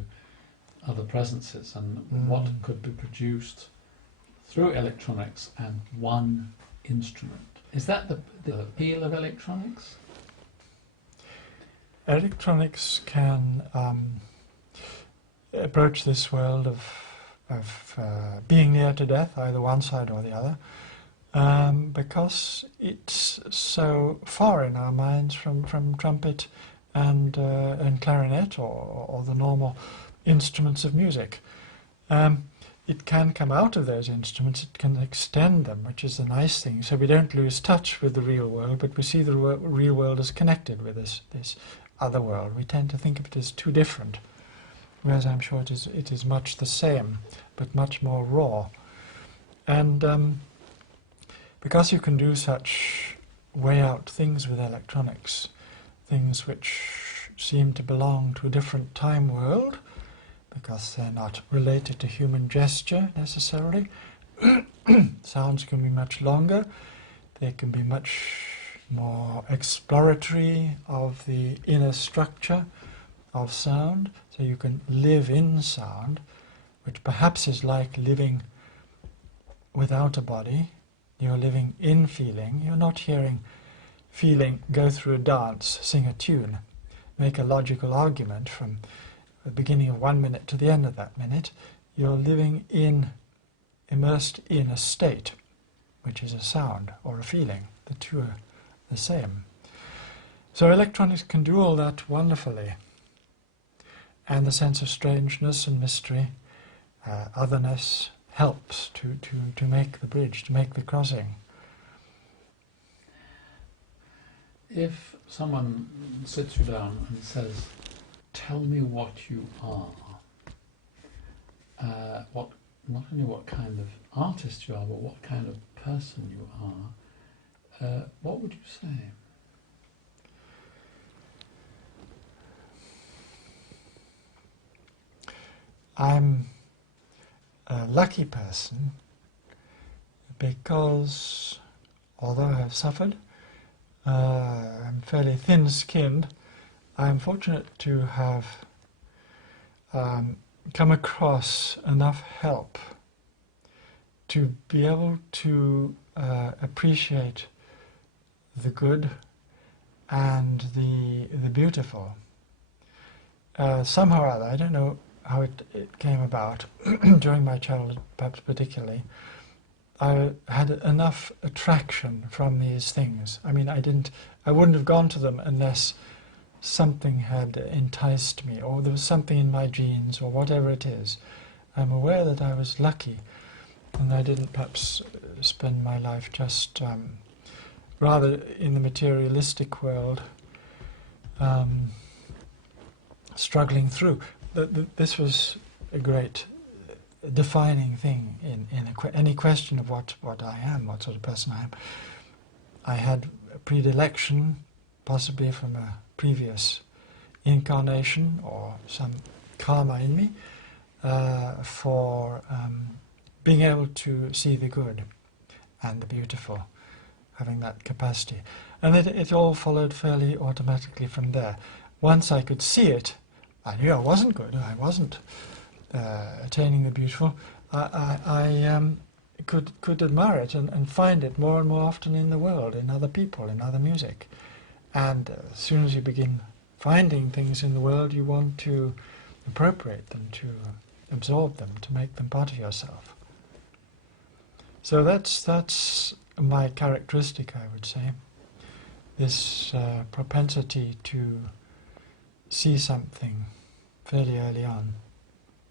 other presences and what could be produced through electronics and one instrument. Is that the appeal of electronics? Electronics can approach this world of being near to death, either one side or the other, because it's so far in our minds from trumpet and clarinet or the normal instruments of music. It can come out of those instruments, it can extend them, which is the nice thing. So we don't lose touch with the real world, but we see the real world as connected with this other world. We tend to think of it as too different, whereas I'm sure it is much the same, but much more raw. And because you can do such way out things with electronics, things which seem to belong to a different time world, because they're not related to human gesture necessarily. Sounds can be much longer, they can be much more exploratory of the inner structure of sound, so you can live in sound, which perhaps is like living without a body. You're living in feeling, you're not hearing feeling go through a dance, sing a tune, make a logical argument from the beginning of 1 minute to the end of that minute. You're living immersed in a state, which is a sound or a feeling. The two are the same. So electronics can do all that wonderfully. And the sense of strangeness and mystery, otherness, helps to make the bridge, to make the crossing. If someone sits you down and says, "Tell me what you are," not only what kind of artist you are, but what kind of person you are, what would you say? I'm a lucky person because, although I have suffered, I'm fairly thin-skinned. I'm fortunate to have come across enough help to be able to appreciate the good and the beautiful. Somehow or other, I don't know how it came about, during my childhood perhaps particularly, I had enough attraction from these things. I mean, I wouldn't have gone to them unless something had enticed me, or there was something in my genes, or whatever it is. I'm aware that I was lucky, and I didn't perhaps spend my life just rather in the materialistic world, struggling through. This was a great defining thing in any question of what I am, what sort of person I am. I had a predilection, possibly from a previous incarnation or some karma in me, for being able to see the good and the beautiful, having that capacity. And it all followed fairly automatically from there. Once I could see it, I knew I wasn't good, I wasn't attaining the beautiful. I could admire it and find it more and more often in the world, in other people, in other music. And as soon as you begin finding things in the world, you want to appropriate them, to absorb them, to make them part of yourself. So that's my characteristic, I would say. This propensity to see something fairly early on,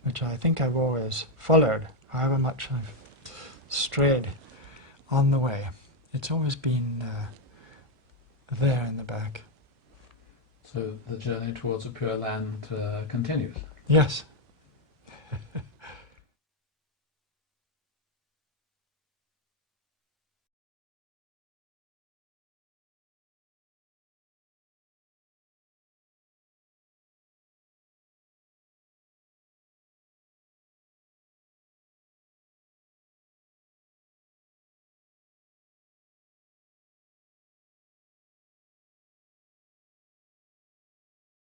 which I think I've always followed, however much I've strayed on the way. It's always been there in the back. So the journey towards a pure land continues. Yes.